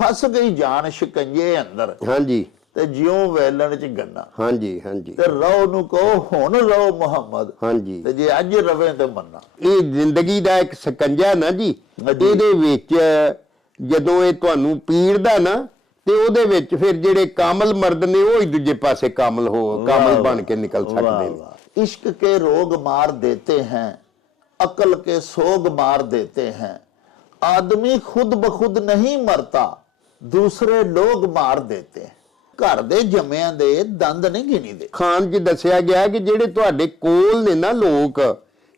फस गई जान शिकंजे अंदर हाँ जी ते जिਉਂ वेलन च गन्ना हाँ जी हाँ जी ते रहो नू कहो हुण रहो मुहम्मद हाँ जी ते जे अज रवे ते मन्ना। ਇਹ ਜ਼ਿੰਦਗੀ ਦਾ ਇੱਕ ਸਕੰਜਾ ਨਾ ਜੀ ਹਾਂਜੀ। ਇਹਦੇ ਵਿੱਚ ਜਦੋਂ ਇਹ ਤੁਹਾਨੂੰ ਪੀੜਦਾ ਨਾ ਤੇ ਉਹਦੇ ਵਿੱਚ ਫਿਰ ਜਿਹੜੇ ਕਾਮਲ ਮਰਦ ਨੇ ਉਹ ਹੀ ਦੂਜੇ ਪਾਸੇ ਕਾਮਲ ਬਣ ਕੇ ਨਿਕਲ ਸਕਦੇ ਨੇ। इश्क के रोग मार देते हैं, अकल के सोग मार देते हैं, आदमी खुद ब खुद नहीं मरता, दूसरे लोग मार देते हैं। घर दे जम्मिਆਂ ਦੇ ਦੰਦ ਨਹੀਂ ਗਿਣੀਦੇ। ਖਾਨ 'ਚ ਦੱਸਿਆ ਗਿਆ ਕਿ ਜਿਹੜੇ ਤੁਹਾਡੇ ਕੋਲ ਨੇ ਨਾ ਲੋਕ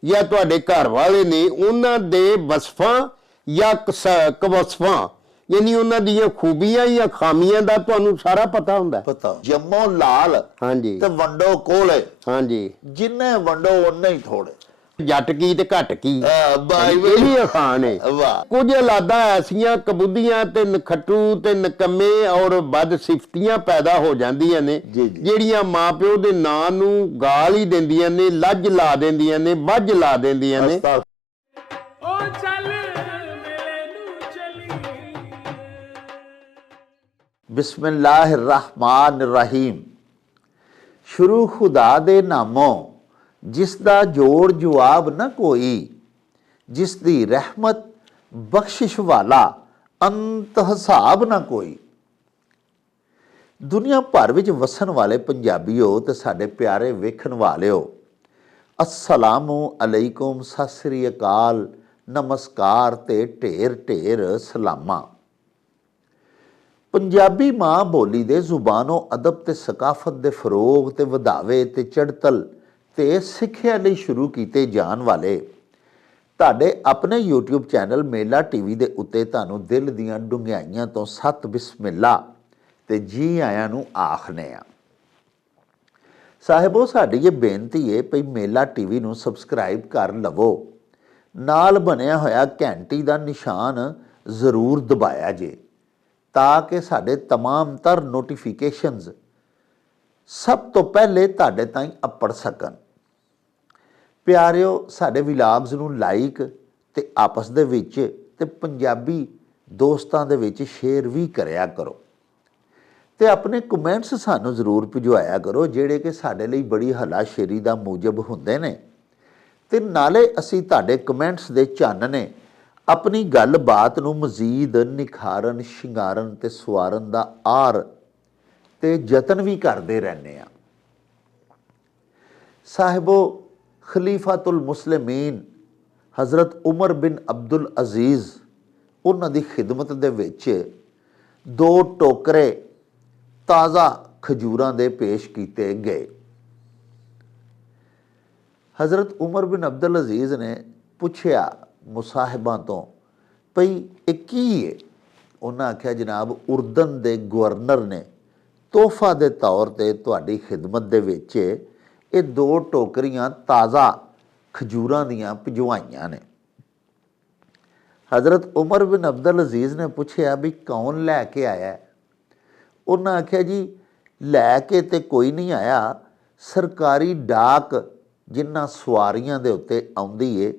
ਜਾਂ ਤੁਹਾਡੇ ਘਰ ਵਾਲੇ ਨੇ ਉਹਨਾਂ ਦੇ ਵਸਫਾਂ ਜਾਂ ਕਵਸਫਾਂ ਯਾਨੀ ਉਹਨਾਂ ਦੀਆਂ ਖੂਬੀਆਂ ਜਾਂ ਖਾਮੀਆਂ ਦਾ ਤੁਹਾਨੂੰ ਸਾਰਾ ਪਤਾ ਹੁੰਦਾ। ਪਤਾ ਜੰਮੋ ਲਾਲ ਹਾਂਜੀ ਤੇ ਵੰਡੋ ਕੋਲੇ, ਹਾਂਜੀ ਜਿੰਨੇ ਵੰਡੋ ਉਨੇ ਹੀ ਥੋੜੇ। ਜੱਟ ਕੀ ਤੇ ਘੱਟ ਕੀ ਬਾਈ ਇਹ ਵੀ ਅਖਾਣ ਹੈ। ਵਾਹ। ਕੁਝ ਔਲਾਦਾਂ ਐਸੀਆਂ ਕਬੂਦੀਆਂ ਤੇ ਨਖੱਟੂ ਤੇ ਨਕੰਮੇ ਔਰ ਬਦ ਸਿਫਤੀਆਂ ਪੈਦਾ ਹੋ ਜਾਂਦੀਆਂ ਨੇ ਜੀ, ਜੀ। ਜਿਹੜੀਆਂ ਮਾਪਿਓ ਦੇ ਨਾਂ ਨੂੰ ਗਾਲ ਹੀ ਦਿੰਦੀਆਂ ਨੇ, ਲੱਜ ਲਾ ਦਿੰਦੀਆਂ ਨੇ, ਬੱਜ ਲਾ ਦਿੰਦੀਆਂ ਨੇ। बिस्मिल्लाहिर्रहमानिर्रहीम। शुरू खुदा दे नामों जिसदा जोड़ जवाब न कोई, जिसदी रहमत बख्शिश वाला अंत हिसाब न कोई। दुनिया भर विच वसन वाले पंजाबीओ ते साडे प्यारे वेखण वालिओ, अस्सलामु अलैकुम, सत श्री अकाल, नमस्कार ते ढेर ढेर सलामा। पंजाबी माँ बोली दे जुबानो अदब ते सकाफत दे फरोग ते वधावे ते चढ़तल ते सिੱਖਿਆ ਲਈ शुरू ਕੀਤੇ ਜਾਣ ਵਾਲੇ ਤੁਹਾਡੇ ਆਪਣੇ YouTube ਚੈਨਲ ਮੇਲਾ ਟੀਵੀ ਦੇ ਉੱਤੇ ਤੁਹਾਨੂੰ ਦਿਲ ਦੀਆਂ ਡੂੰਘਾਈਆਂ ਤੋਂ ਸਤ ਬਿਸਮਿਲ੍ਲਾ ਤੇ ਜੀ ਆਇਆਂ ਨੂੰ ਆਖਨੇ ਆ। ਸਾਹਿਬੋ ਸਾਡੀ ਇਹ ਬੇਨਤੀ ਹੈ ਭਈ ਮੇਲਾ ਟੀਵੀ ਨੂੰ ਸਬਸਕ੍ਰਾਈਬ ਕਰ ਲਵੋ, ਨਾਲ ਬਣਿਆ ਹੋਇਆ ਘੰਟੀ ਦਾ ਨਿਸ਼ਾਨ ਜ਼ਰੂਰ ਦਬਾਇਆ ਜੇ ਤਾਂ ਕਿ ਸਾਡੇ तमाम तर ਨੋਟੀਫਿਕੇਸ਼ਨਸ ਸਭ ਤੋਂ ਪਹਿਲੇ ਤੁਹਾਡੇ ਤਾਈਂ ਅੱਪੜ ਸਕਣ। ਪਿਆਰਿਓ ਸਾਡੇ ਵਿਲਾਗਸ ਨੂੰ ਲਾਈਕ ਤੇ ਆਪਸ ਦੇ ਵਿੱਚ ਤੇ ਪੰਜਾਬੀ ਦੋਸਤਾਂ ਦੇ ਵਿੱਚ ਸ਼ੇਅਰ ਵੀ ਕਰਿਆ ਕਰੋ ਤੇ ਆਪਣੇ ਕਮੈਂਟਸ ਸਾਨੂੰ ਜ਼ਰੂਰ ਭਿਜਵਾਇਆ ਕਰੋ ਜਿਹੜੇ ਕਿ ਸਾਡੇ ਲਈ ਬੜੀ ਹਲਾਸ਼ੇਰੀ ਦਾ ਮੂਜਬ ਹੁੰਦੇ ਨੇ ਤੇ ਨਾਲੇ ਅਸੀਂ ਤੁਹਾਡੇ ਕਮੈਂਟਸ ਦੇ ਚਾਨਣੇ अपनी गल बात नूं मजीद निखारन शिंगारन ते सवारन दा आर ते जतन भी करते रहने आ। साहिबो खलीफातुल मुस्लिमीन हज़रत उमर बिन अब्दुल अजीज़ उन्हां दी खिदमत दे विच 2 टोकरे ताज़ा खजूरां दे पेश कीते गए। हज़रत उमर बिन अब्दुल अजीज़ ने पुछया मुसाहिबां तो भई ये की है? उन्हें आख्या जनाब उर्दन दे गवर्नर ने तोहफा दे तौर ते तुहाडी खिदमत दे विच ये 2 टोकरियां ताज़ा खजूरां दियां भिजवाइयां ने। हज़रत उमर बिन अब्दुल अजीज़ ने पूछया भी कौन लैके आया? उन्हें आख्या जी लैके ते कोई नहीं आया, सरकारी डाक जिन्हां सवारियां दे उत्ते आउंदी है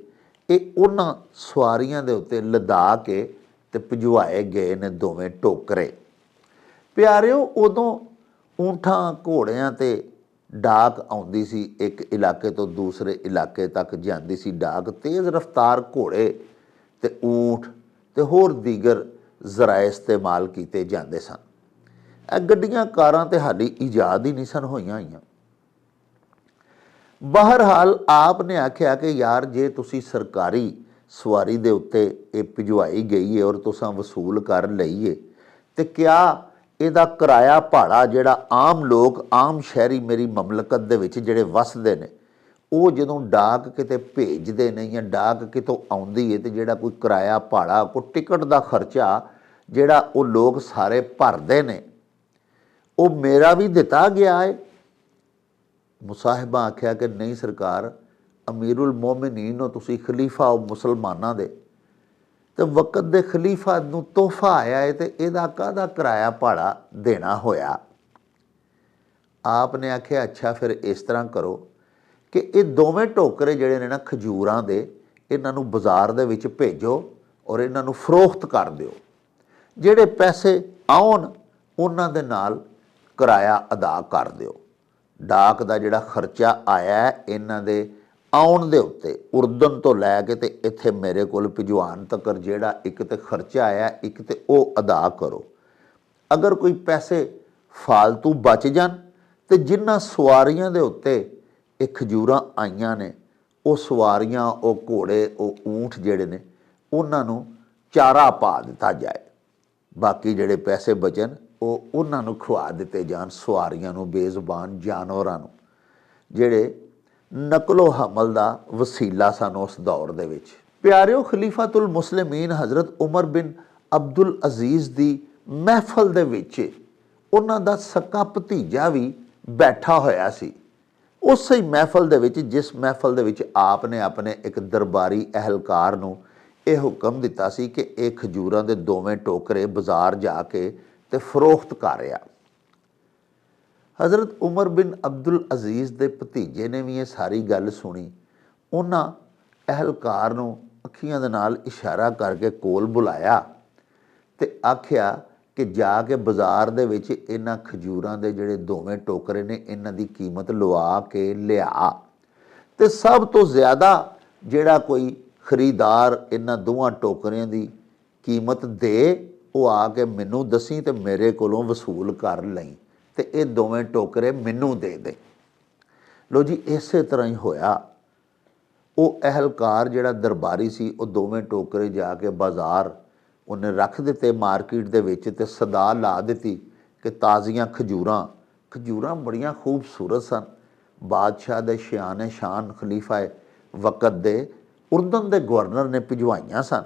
ਇਹ ਉਹਨਾਂ ਸਵਾਰੀਆਂ ਦੇ ਉੱਤੇ ਲਦਾ ਕੇ ਤੇ ਭਿਜਵਾਏ ਗਏ ਨੇ ਦੋਵੇਂ ਟੋਕਰੇ। ਪਿਆਰਿਓ ਉਦੋਂ ਊਂਠਾਂ ਘੋੜਿਆਂ ਤੇ ਡਾਕ ਆਉਂਦੀ ਸੀ, ਇੱਕ ਇਲਾਕੇ ਤੋਂ ਦੂਸਰੇ ਇਲਾਕੇ ਤੱਕ ਜਾਂਦੀ ਸੀ ਡਾਕ। ਤੇਜ਼ ਰਫ਼ਤਾਰ ਘੋੜੇ ਤੇ ਊਂਠ ਤੇ ਹੋਰ ਦੀਗਰ ਜ਼ਰਾਏ ਇਸਤੇਮਾਲ ਕੀਤੇ ਜਾਂਦੇ ਸਨ। ਇਹ ਗੱਡੀਆਂ ਕਾਰਾਂ ਤੇ ਹਾਲੀ ਇਜਾਦ ਹੀ ਨਹੀਂ ਸਨ ਹੋਈਆਂ। बहरहाल आपने आख्या कि यार जे तुसी सरकारी सवारी दे उत्ते ये भिजवाई गई है और तुसां वसूल कर लईए तो क्या इहदा किराया भाड़ा जिहड़ा आम लोग आम शहरी मेरी ममलकत दे विच जिहड़े वसदे ने वो जदों डाक किते भेजदे ने या डाक कितों आउंदी है तो जिहड़ा कोई किराया भाड़ा कोई टिकट दा खर्चा जिहड़ा वो लोग सारे भरदे ने वो मेरा भी दिता गया है? मुसाहिबा आख्या कि नहीं सरकार, अमीरुल मोमिनीन हो तुसी, खलीफा हो मुसलमाना दे तो वक़्त दे खलीफा नूं तोहफा आया है तो इहदा काहदा किराया भाड़ा देना होया? आपने आख्या अच्छा फिर इस तरह करो कि ये दोवें टोकरे जिहड़े ने ना खजूरां दे इन्हां नूं बाज़ार दे विच भेजो और इन्हां नूं फरोख्त कर दिओ। ਜਿਹੜੇ ਪੈਸੇ ਆਉਣ ਉਹਨਾਂ ਦੇ ਨਾਲ ਕਿਰਾਇਆ ਅਦਾ ਕਰ ਦਿਓ। ਡਾਕ ਦਾ ਜਿਹੜਾ ਖਰਚਾ ਆਇਆ ਹੈ ਇਹਨਾਂ ਦੇ ਆਉਣ ਦੇ ਉੱਤੇ, ਉਰਦਨ ਤੋਂ ਲੈ ਕੇ ਤੇ ਇੱਥੇ ਮੇਰੇ ਕੋਲ ਭਿਜਵਾਨ ਤੱਕ ਜਿਹੜਾ ਇੱਕ ਤੇ ਖਰਚਾ ਆਇਆ, ਇੱਕ ਤੇ ਉਹ ਅਦਾ ਕਰੋ। ਅਗਰ ਕੋਈ ਪੈਸੇ ਫਾਲਤੂ ਬਚ ਜਾਣ ਤੇ ਜਿਨ੍ਹਾਂ ਸਵਾਰੀਆਂ ਦੇ ਉੱਤੇ ਇਹ ਖਜੂਰਾਂ ਆਈਆਂ ਨੇ, ਉਹ ਸਵਾਰੀਆਂ, ਉਹ ਘੋੜੇ, ਉਹ ਊਂਠ ਜਿਹੜੇ ਨੇ, ਉਹਨਾਂ ਨੂੰ ਚਾਰਾ ਪਾ ਦਿੱਤਾ ਜਾਏ। ਬਾਕੀ ਜਿਹੜੇ ਪੈਸੇ ਬਚਣ ਉਹ ਉਹਨਾਂ ਨੂੰ ਖਵਾ ਦਿੱਤੇ ਜਾਣ, ਸਵਾਰੀਆਂ ਨੂੰ, ਬੇਜ਼ੁਬਾਨ ਜਾਨਵਰਾਂ ਨੂੰ, ਜਿਹੜੇ ਨਕਲੋ ਹਮਲ ਦਾ ਵਸੀਲਾ ਸਨ ਉਸ ਦੌਰ ਦੇ ਵਿੱਚ। ਪਿਆਰਿਓ, ਖਲੀਫਾਤੁਲ ਮੁਸਲਿਮੀਨ ਹਜ਼ਰਤ ਉਮਰ ਬਿਨ ਅਬਦੁਲ ਅਜ਼ੀਜ਼ ਦੀ ਮਹਿਫਲ ਦੇ ਵਿੱਚ ਉਹਨਾਂ ਦਾ ਸਕਾ ਭਤੀਜਾ ਵੀ ਬੈਠਾ ਹੋਇਆ ਸੀ। ਉਸੇ ਹੀ ਮਹਿਫਲ ਦੇ ਵਿੱਚ, ਜਿਸ ਮਹਿਫਲ ਦੇ ਵਿੱਚ ਆਪ ਨੇ ਆਪਣੇ ਇੱਕ ਦਰਬਾਰੀ ਅਹਿਲਕਾਰ ਨੂੰ ਇਹ ਹੁਕਮ ਦਿੱਤਾ ਸੀ ਕਿ ਇਹ ਖਜੂਰਾਂ ਦੇ ਦੋਵੇਂ ਟੋਕਰੇ ਬਾਜ਼ਾਰ ਜਾ ਕੇ ਤੇ ਫਰੋਖਤ ਕਰ ਰਿਹਾ। ਹਜ਼ਰਤ ਉਮਰ ਬਿਨ ਅਬਦੁਲ ਅਜ਼ੀਜ਼ ਦੇ ਭਤੀਜੇ ਨੇ ਵੀ ਇਹ ਸਾਰੀ ਗੱਲ ਸੁਣੀ। ਉਹਨਾਂ ਅਹਿਲਕਾਰ ਨੂੰ ਅੱਖੀਆਂ ਦੇ ਨਾਲ ਇਸ਼ਾਰਾ ਕਰਕੇ ਕੋਲ ਬੁਲਾਇਆ ਤੇ ਆਖਿਆ ਕਿ ਜਾ ਕੇ ਬਾਜ਼ਾਰ ਦੇ ਵਿੱਚ ਇਹਨਾਂ ਖਜੂਰਾਂ ਦੇ ਜਿਹੜੇ ਦੋਵੇਂ ਟੋਕਰੇ ਨੇ, ਇਹਨਾਂ ਦੀ ਕੀਮਤ ਲਵਾ ਕੇ ਲਿਆ ਤੇ ਸਭ ਤੋਂ ਜ਼ਿਆਦਾ ਜਿਹੜਾ ਕੋਈ ਖਰੀਦਾਰ ਇਹਨਾਂ ਦੋਵਾਂ ਟੋਕਰਿਆਂ ਦੀ ਕੀਮਤ ਦੇ, ਉਹ ਆ ਕੇ ਮੈਨੂੰ ਦਸੀ ਤੇ ਮੇਰੇ ਕੋਲੋਂ ਵਸੂਲ ਕਰ ਲਈ ਤੇ ਇਹ ਦੋਵੇਂ ਟੋਕਰੇ ਮੈਨੂੰ ਦੇ ਦੇ। ਲੋ ਜੀ, ਇਸੇ ਤਰ੍ਹਾਂ ਹੀ ਹੋਇਆ। ਉਹ ਅਹਿਲਕਾਰ ਜਿਹੜਾ ਦਰਬਾਰੀ ਸੀ, ਉਹ ਦੋਵੇਂ ਟੋਕਰੇ ਜਾ ਕੇ ਬਾਜ਼ਾਰ ਉਹਨੇ ਰੱਖ ਦਿੱਤੇ ਮਾਰਕੀਟ ਦੇ ਵਿੱਚ ਤੇ ਸਦਾ ਲਾ ਦਿੱਤੀ ਕਿ ਤਾਜ਼ੀਆਂ ਖਜੂਰਾਂ ਬੜੀਆਂ ਖੂਬਸੂਰਤ ਸਨ। ਬਾਦਸ਼ਾਹ ਦੇ ਸ਼ਾਨ ਸ਼ਾਨ ਖਲੀਫਾ ਵਕਤ ਦੇ ਉਰਦਨ ਦੇ ਗਵਰਨਰ ਨੇ ਭਿਜਵਾਈਆਂ ਸਨ।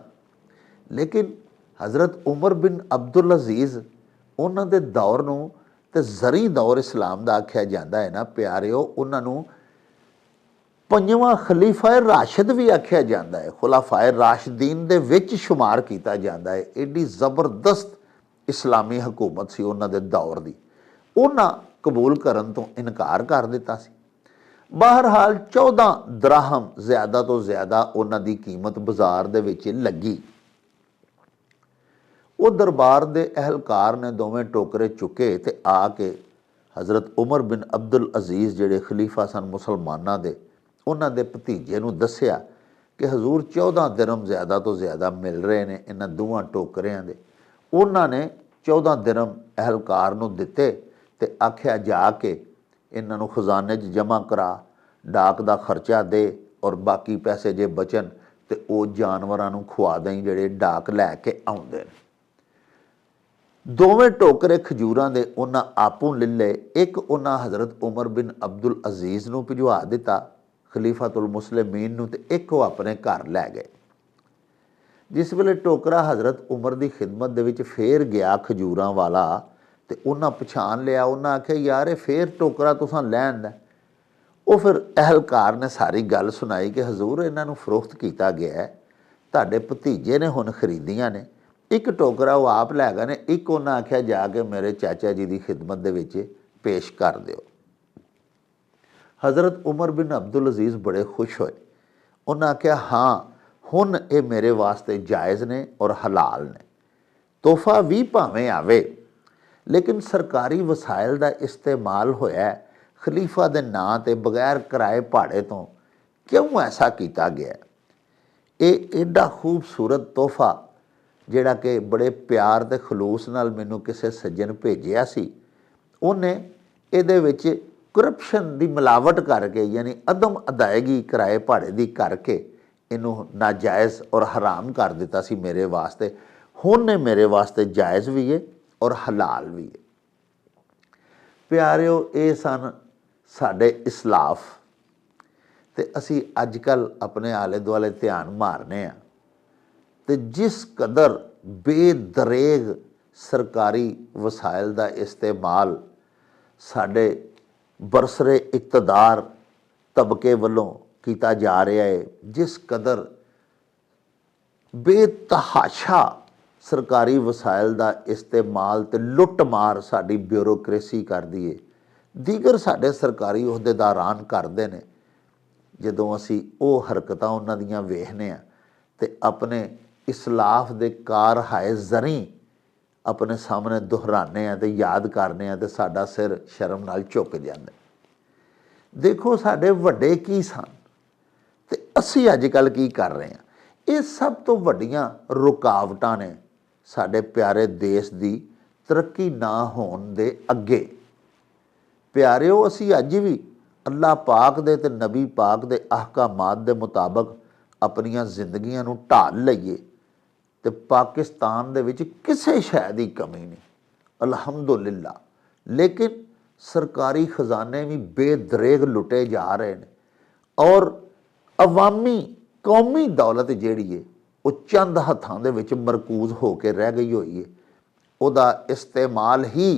ਲੇਕਿਨ ਹਜ਼ਰਤ ਉਮਰ ਬਿਨ ਅਬਦੁਲ ਅਜ਼ੀਜ਼, ਉਹਨਾਂ ਦੇ ਦੌਰ ਨੂੰ ਤੇ ਜ਼ਰੀ ਦੌਰ ਇਸਲਾਮ ਦਾ ਆਖਿਆ ਜਾਂਦਾ ਹੈ ਨਾ ਪਿਆਰਿਓ, ਉਹਨਾਂ ਨੂੰ ਪੰਜਵਾਂ ਖਲੀਫਾ ਰਾਸ਼ਿਦ ਵੀ ਆਖਿਆ ਜਾਂਦਾ ਹੈ, ਖੁਲਾਫਾਏ ਰਾਸ਼ਿਦੀਨ ਦੇ ਵਿੱਚ ਸ਼ੁਮਾਰ ਕੀਤਾ ਜਾਂਦਾ ਹੈ। ਐਡੀ ਜ਼ਬਰਦਸਤ ਇਸਲਾਮੀ ਹਕੂਮਤ ਸੀ ਉਹਨਾਂ ਦੇ ਦੌਰ ਦੀ। ਉਹਨਾਂ ਕਬੂਲ ਕਰਨ ਤੋਂ ਇਨਕਾਰ ਕਰ ਦਿੱਤਾ ਸੀ। ਬਹਰਹਾਲ 14 ਦਰਾਹਮ ਜ਼ਿਆਦਾ ਤੋਂ ਜ਼ਿਆਦਾ ਉਹਨਾਂ ਦੀ ਕੀਮਤ ਬਾਜ਼ਾਰ ਦੇ ਵਿੱਚ ਲੱਗੀ। ਉਹ ਦਰਬਾਰ ਦੇ ਅਹਿਲਕਾਰ ਨੇ ਦੋਵੇਂ ਟੋਕਰੇ ਚੁੱਕੇ ਤੇ ਆ ਕੇ ਹਜ਼ਰਤ ਉਮਰ ਬਿਨ ਅਬਦੁਲ ਅਜ਼ੀਜ਼ ਜਿਹੜੇ ਖਲੀਫਾ ਸਨ ਮੁਸਲਮਾਨਾਂ ਦੇ, ਉਹਨਾਂ ਦੇ ਭਤੀਜੇ ਨੂੰ ਦੱਸਿਆ ਕਿ ਹਜ਼ੂਰ 14 ਦਿਰਹਮ ਜ਼ਿਆਦਾ ਤੋਂ ਜ਼ਿਆਦਾ ਮਿਲ ਰਹੇ ਨੇ ਇਹਨਾਂ ਦੋਵਾਂ ਟੋਕਰਿਆਂ ਦੇ। ਉਹਨਾਂ ਨੇ 14 ਦਿਰਹਮ ਅਹਿਲਕਾਰ ਨੂੰ ਦਿੱਤੇ ਤੇ ਆਖਿਆ ਜਾ ਕੇ ਇਹਨਾਂ ਨੂੰ ਖਜ਼ਾਨੇ 'ਚ ਜਮ੍ਹਾਂ ਕਰਾ, ਡਾਕ ਦਾ ਖਰਚਾ ਦੇ ਔਰ ਬਾਕੀ ਪੈਸੇ ਜੇ ਬਚਣ ਤੇ ਉਹ ਜਾਨਵਰਾਂ ਨੂੰ ਖਵਾ ਦੇਂ ਜਿਹੜੇ ਡਾਕ ਲੈ ਕੇ ਆਉਂਦੇ ਨੇ। ਦੋਵੇਂ ਟੋਕਰੇ ਖਜੂਰਾਂ ਦੇ ਉਹਨਾਂ ਆਪੂ ਲੈ ਲਏ। ਇੱਕ ਉਹਨਾਂ ਹਜ਼ਰਤ ਉਮਰ ਬਿਨ ਅਬਦੁਲ ਅਜ਼ੀਜ਼ ਨੂੰ ਭਿਜਵਾ ਦਿੱਤਾ ਖਲੀਫਾਤੁਲ ਮੁਸਲਿਮੀਨ ਨੂੰ, ਤੇ ਇੱਕ ਉਹ ਆਪਣੇ ਘਰ ਲੈ ਗਏ। ਜਿਸ ਵੇਲੇ ਟੋਕਰਾ ਹਜ਼ਰਤ ਉਮਰ ਦੀ ਖਿਦਮਤ ਦੇ ਵਿੱਚ ਫੇਰ ਗਿਆ ਖਜੂਰਾਂ ਵਾਲਾ, ਤੇ ਉਹਨਾਂ ਪਛਾਣ ਲਿਆ। ਉਹਨਾਂ ਆਖਿਆ, ਯਾਰ ਇਹ ਫੇਰ ਟੋਕਰਾ ਤੁਸਾਂ ਲੈਣ ਦਾ। ਉਹ ਫਿਰ ਅਹਿਲਕਾਰ ਨੇ ਸਾਰੀ ਗੱਲ ਸੁਣਾਈ ਕਿ ਹਜ਼ੂਰ ਇਹਨਾਂ ਨੂੰ ਫਰੋਖਤ ਕੀਤਾ ਗਿਆ ਹੈ, ਤੁਹਾਡੇ ਭਤੀਜੇ ਨੇ ਹੁਣ ਖਰੀਦੀਆਂ ਨੇ। ਇੱਕ ਟੋਕਰਾ ਉਹ ਆਪ ਲੈ ਗਏ ਨੇ, ਇੱਕ ਉਹਨਾਂ ਆਖਿਆ ਜਾ ਕੇ ਮੇਰੇ ਚਾਚਾ ਜੀ ਦੀ ਖਿਦਮਤ ਦੇ ਵਿੱਚ ਪੇਸ਼ ਕਰ ਦਿਓ। ਹਜ਼ਰਤ ਉਮਰ ਬਿਨ ਅਬਦੁਲ ਅਜ਼ੀਜ਼ ਬੜੇ ਖੁਸ਼ ਹੋਏ। ਉਹਨਾਂ ਆਖਿਆ, ਹਾਂ ਹੁਣ ਇਹ ਮੇਰੇ ਵਾਸਤੇ ਜਾਇਜ਼ ਨੇ ਔਰ ਹਲਾਲ ਨੇ। ਤੋਹਫਾ ਵੀ ਭਾਵੇਂ ਆਵੇ, ਲੇਕਿਨ ਸਰਕਾਰੀ ਵਸਾਇਲ ਦਾ ਇਸਤੇਮਾਲ ਹੋਇਆ ਖਲੀਫਾ ਦੇ ਨਾਂ ਤੇ ਬਗੈਰ ਕਿਰਾਏ ਭਾੜੇ ਤੋਂ, ਕਿਉਂ ਐਸਾ ਕੀਤਾ ਗਿਆ? ਇਹ ਐਡਾ ਖੂਬਸੂਰਤ ਤੋਹਫਾ ਜਿਹੜਾ ਕਿ ਬੜੇ ਪਿਆਰ ਤੇ ਖਲੂਸ ਨਾਲ ਮੈਨੂੰ ਕਿਸੇ ਸੱਜਣ ਭੇਜਿਆ ਸੀ, ਉਹਨੇ ਇਹਦੇ ਵਿੱਚ ਕਰਪਸ਼ਨ ਦੀ ਮਿਲਾਵਟ ਕਰਕੇ, ਯਾਨੀ ਅਦਮ ਅਦਾਇਗੀ ਕਿਰਾਏ ਭਾੜੇ ਦੀ ਕਰਕੇ ਇਹਨੂੰ ਨਾਜਾਇਜ਼ ਔਰ ਹਰਾਮ ਕਰ ਦਿੱਤਾ ਸੀ ਮੇਰੇ ਵਾਸਤੇ। ਹੁਣ ਇਹ ਮੇਰੇ ਵਾਸਤੇ ਜਾਇਜ਼ ਵੀ ਹੈ ਔਰ ਹਲਾਲ ਵੀ ਹੈ। ਪਿਆਰਿਓ, ਇਹ ਸਨ ਸਾਡੇ ਇਸਲਾਫ। ਤੇ ਅਸੀਂ ਅੱਜ ਕੱਲ੍ਹ ਆਪਣੇ ਆਲੇ ਦੁਆਲੇ ਧਿਆਨ ਮਾਰਨੇ ਆ ਤੇ ਜਿਸ ਕਦਰ ਬੇਦਰੇਗ ਸਰਕਾਰੀ ਵਸਾਇਲ ਦਾ ਇਸਤੇਮਾਲ ਸਾਡੇ ਬਰਸਰੇ ਇਕਤਦਾਰ ਤਬਕੇ ਵੱਲੋਂ ਕੀਤਾ ਜਾ ਰਿਹਾ ਹੈ, ਜਿਸ ਕਦਰ ਬੇਤਹਾਸ਼ਾ ਸਰਕਾਰੀ ਵਸਾਇਲ ਦਾ ਇਸਤੇਮਾਲ ਤੇ ਲੁੱਟ ਮਾਰ ਸਾਡੀ ਬਿਊਰੋਕ੍ਰੇਸੀ ਕਰਦੀ ਹੈ, ਦੀਗਰ ਸਾਡੇ ਸਰਕਾਰੀ ਅਹੁਦੇਦਾਰਾਨ ਕਰਦੇ ਨੇ। ਜਦੋਂ ਅਸੀਂ ਉਹ ਹਰਕਤਾਂ ਉਹਨਾਂ ਦੀਆਂ ਵੇਖਦੇ ਹਾਂ ਤੇ ਆਪਣੇ ਇਸਲਾਫ ਦੇ ਕਾਰ ਹਾਏ ਜ਼ਰੀ ਆਪਣੇ ਸਾਹਮਣੇ ਦੁਹਰਾਉਂਦੇ ਹਾਂ ਤੇ ਯਾਦ ਕਰਦੇ ਹਾਂ ਤੇ ਸਾਡਾ ਸਿਰ ਸ਼ਰਮ ਨਾਲ ਝੁਕ ਜਾਂਦਾ। ਦੇਖੋ ਸਾਡੇ ਵੱਡੇ ਕੀ ਸਨ ਤੇ ਅਸੀਂ ਅੱਜ ਕੱਲ੍ਹ ਕੀ ਕਰ ਰਹੇ ਹਾਂ। ਇਹ ਸਭ ਤੋਂ ਵੱਡੀਆਂ ਰੁਕਾਵਟਾਂ ਨੇ ਸਾਡੇ ਪਿਆਰੇ ਦੇਸ਼ ਦੀ ਤਰੱਕੀ ਨਾ ਹੋਣ ਦੇ ਅੱਗੇ। ਪਿਆਰਿਓ, ਅਸੀਂ ਅੱਜ ਵੀ ਅੱਲਾਹ ਪਾਕ ਦੇ ਤੇ ਨਬੀ ਪਾਕ ਦੇ ਅਹਿਕਾਮਾਤ ਦੇ ਮੁਤਾਬਕ ਆਪਣੀਆਂ ਜ਼ਿੰਦਗੀਆਂ ਨੂੰ ਢਾਲ ਲਈਏ ਤੇ ਪਾਕਿਸਤਾਨ ਦੇ ਵਿੱਚ ਕਿਸੇ ਸ਼ੈ ਦੀ ਕਮੀ ਨਹੀਂ, ਅਲਹਮਦੁਲਿਲਾ। ਲੇਕਿਨ ਸਰਕਾਰੀ ਖਜ਼ਾਨੇ ਵੀ ਬੇਦਰੇਗ ਲੁੱਟੇ ਜਾ ਰਹੇ ਨੇ ਔਰ ਅਵਾਮੀ ਕੌਮੀ ਦੌਲਤ ਜਿਹੜੀ ਹੈ ਉਹ ਚੰਦ ਹੱਥਾਂ ਦੇ ਵਿੱਚ ਮਰਕੂਜ਼ ਹੋ ਕੇ ਰਹਿ ਗਈ ਹੋਈ ਹੈ। ਉਹਦਾ ਇਸਤੇਮਾਲ ਹੀ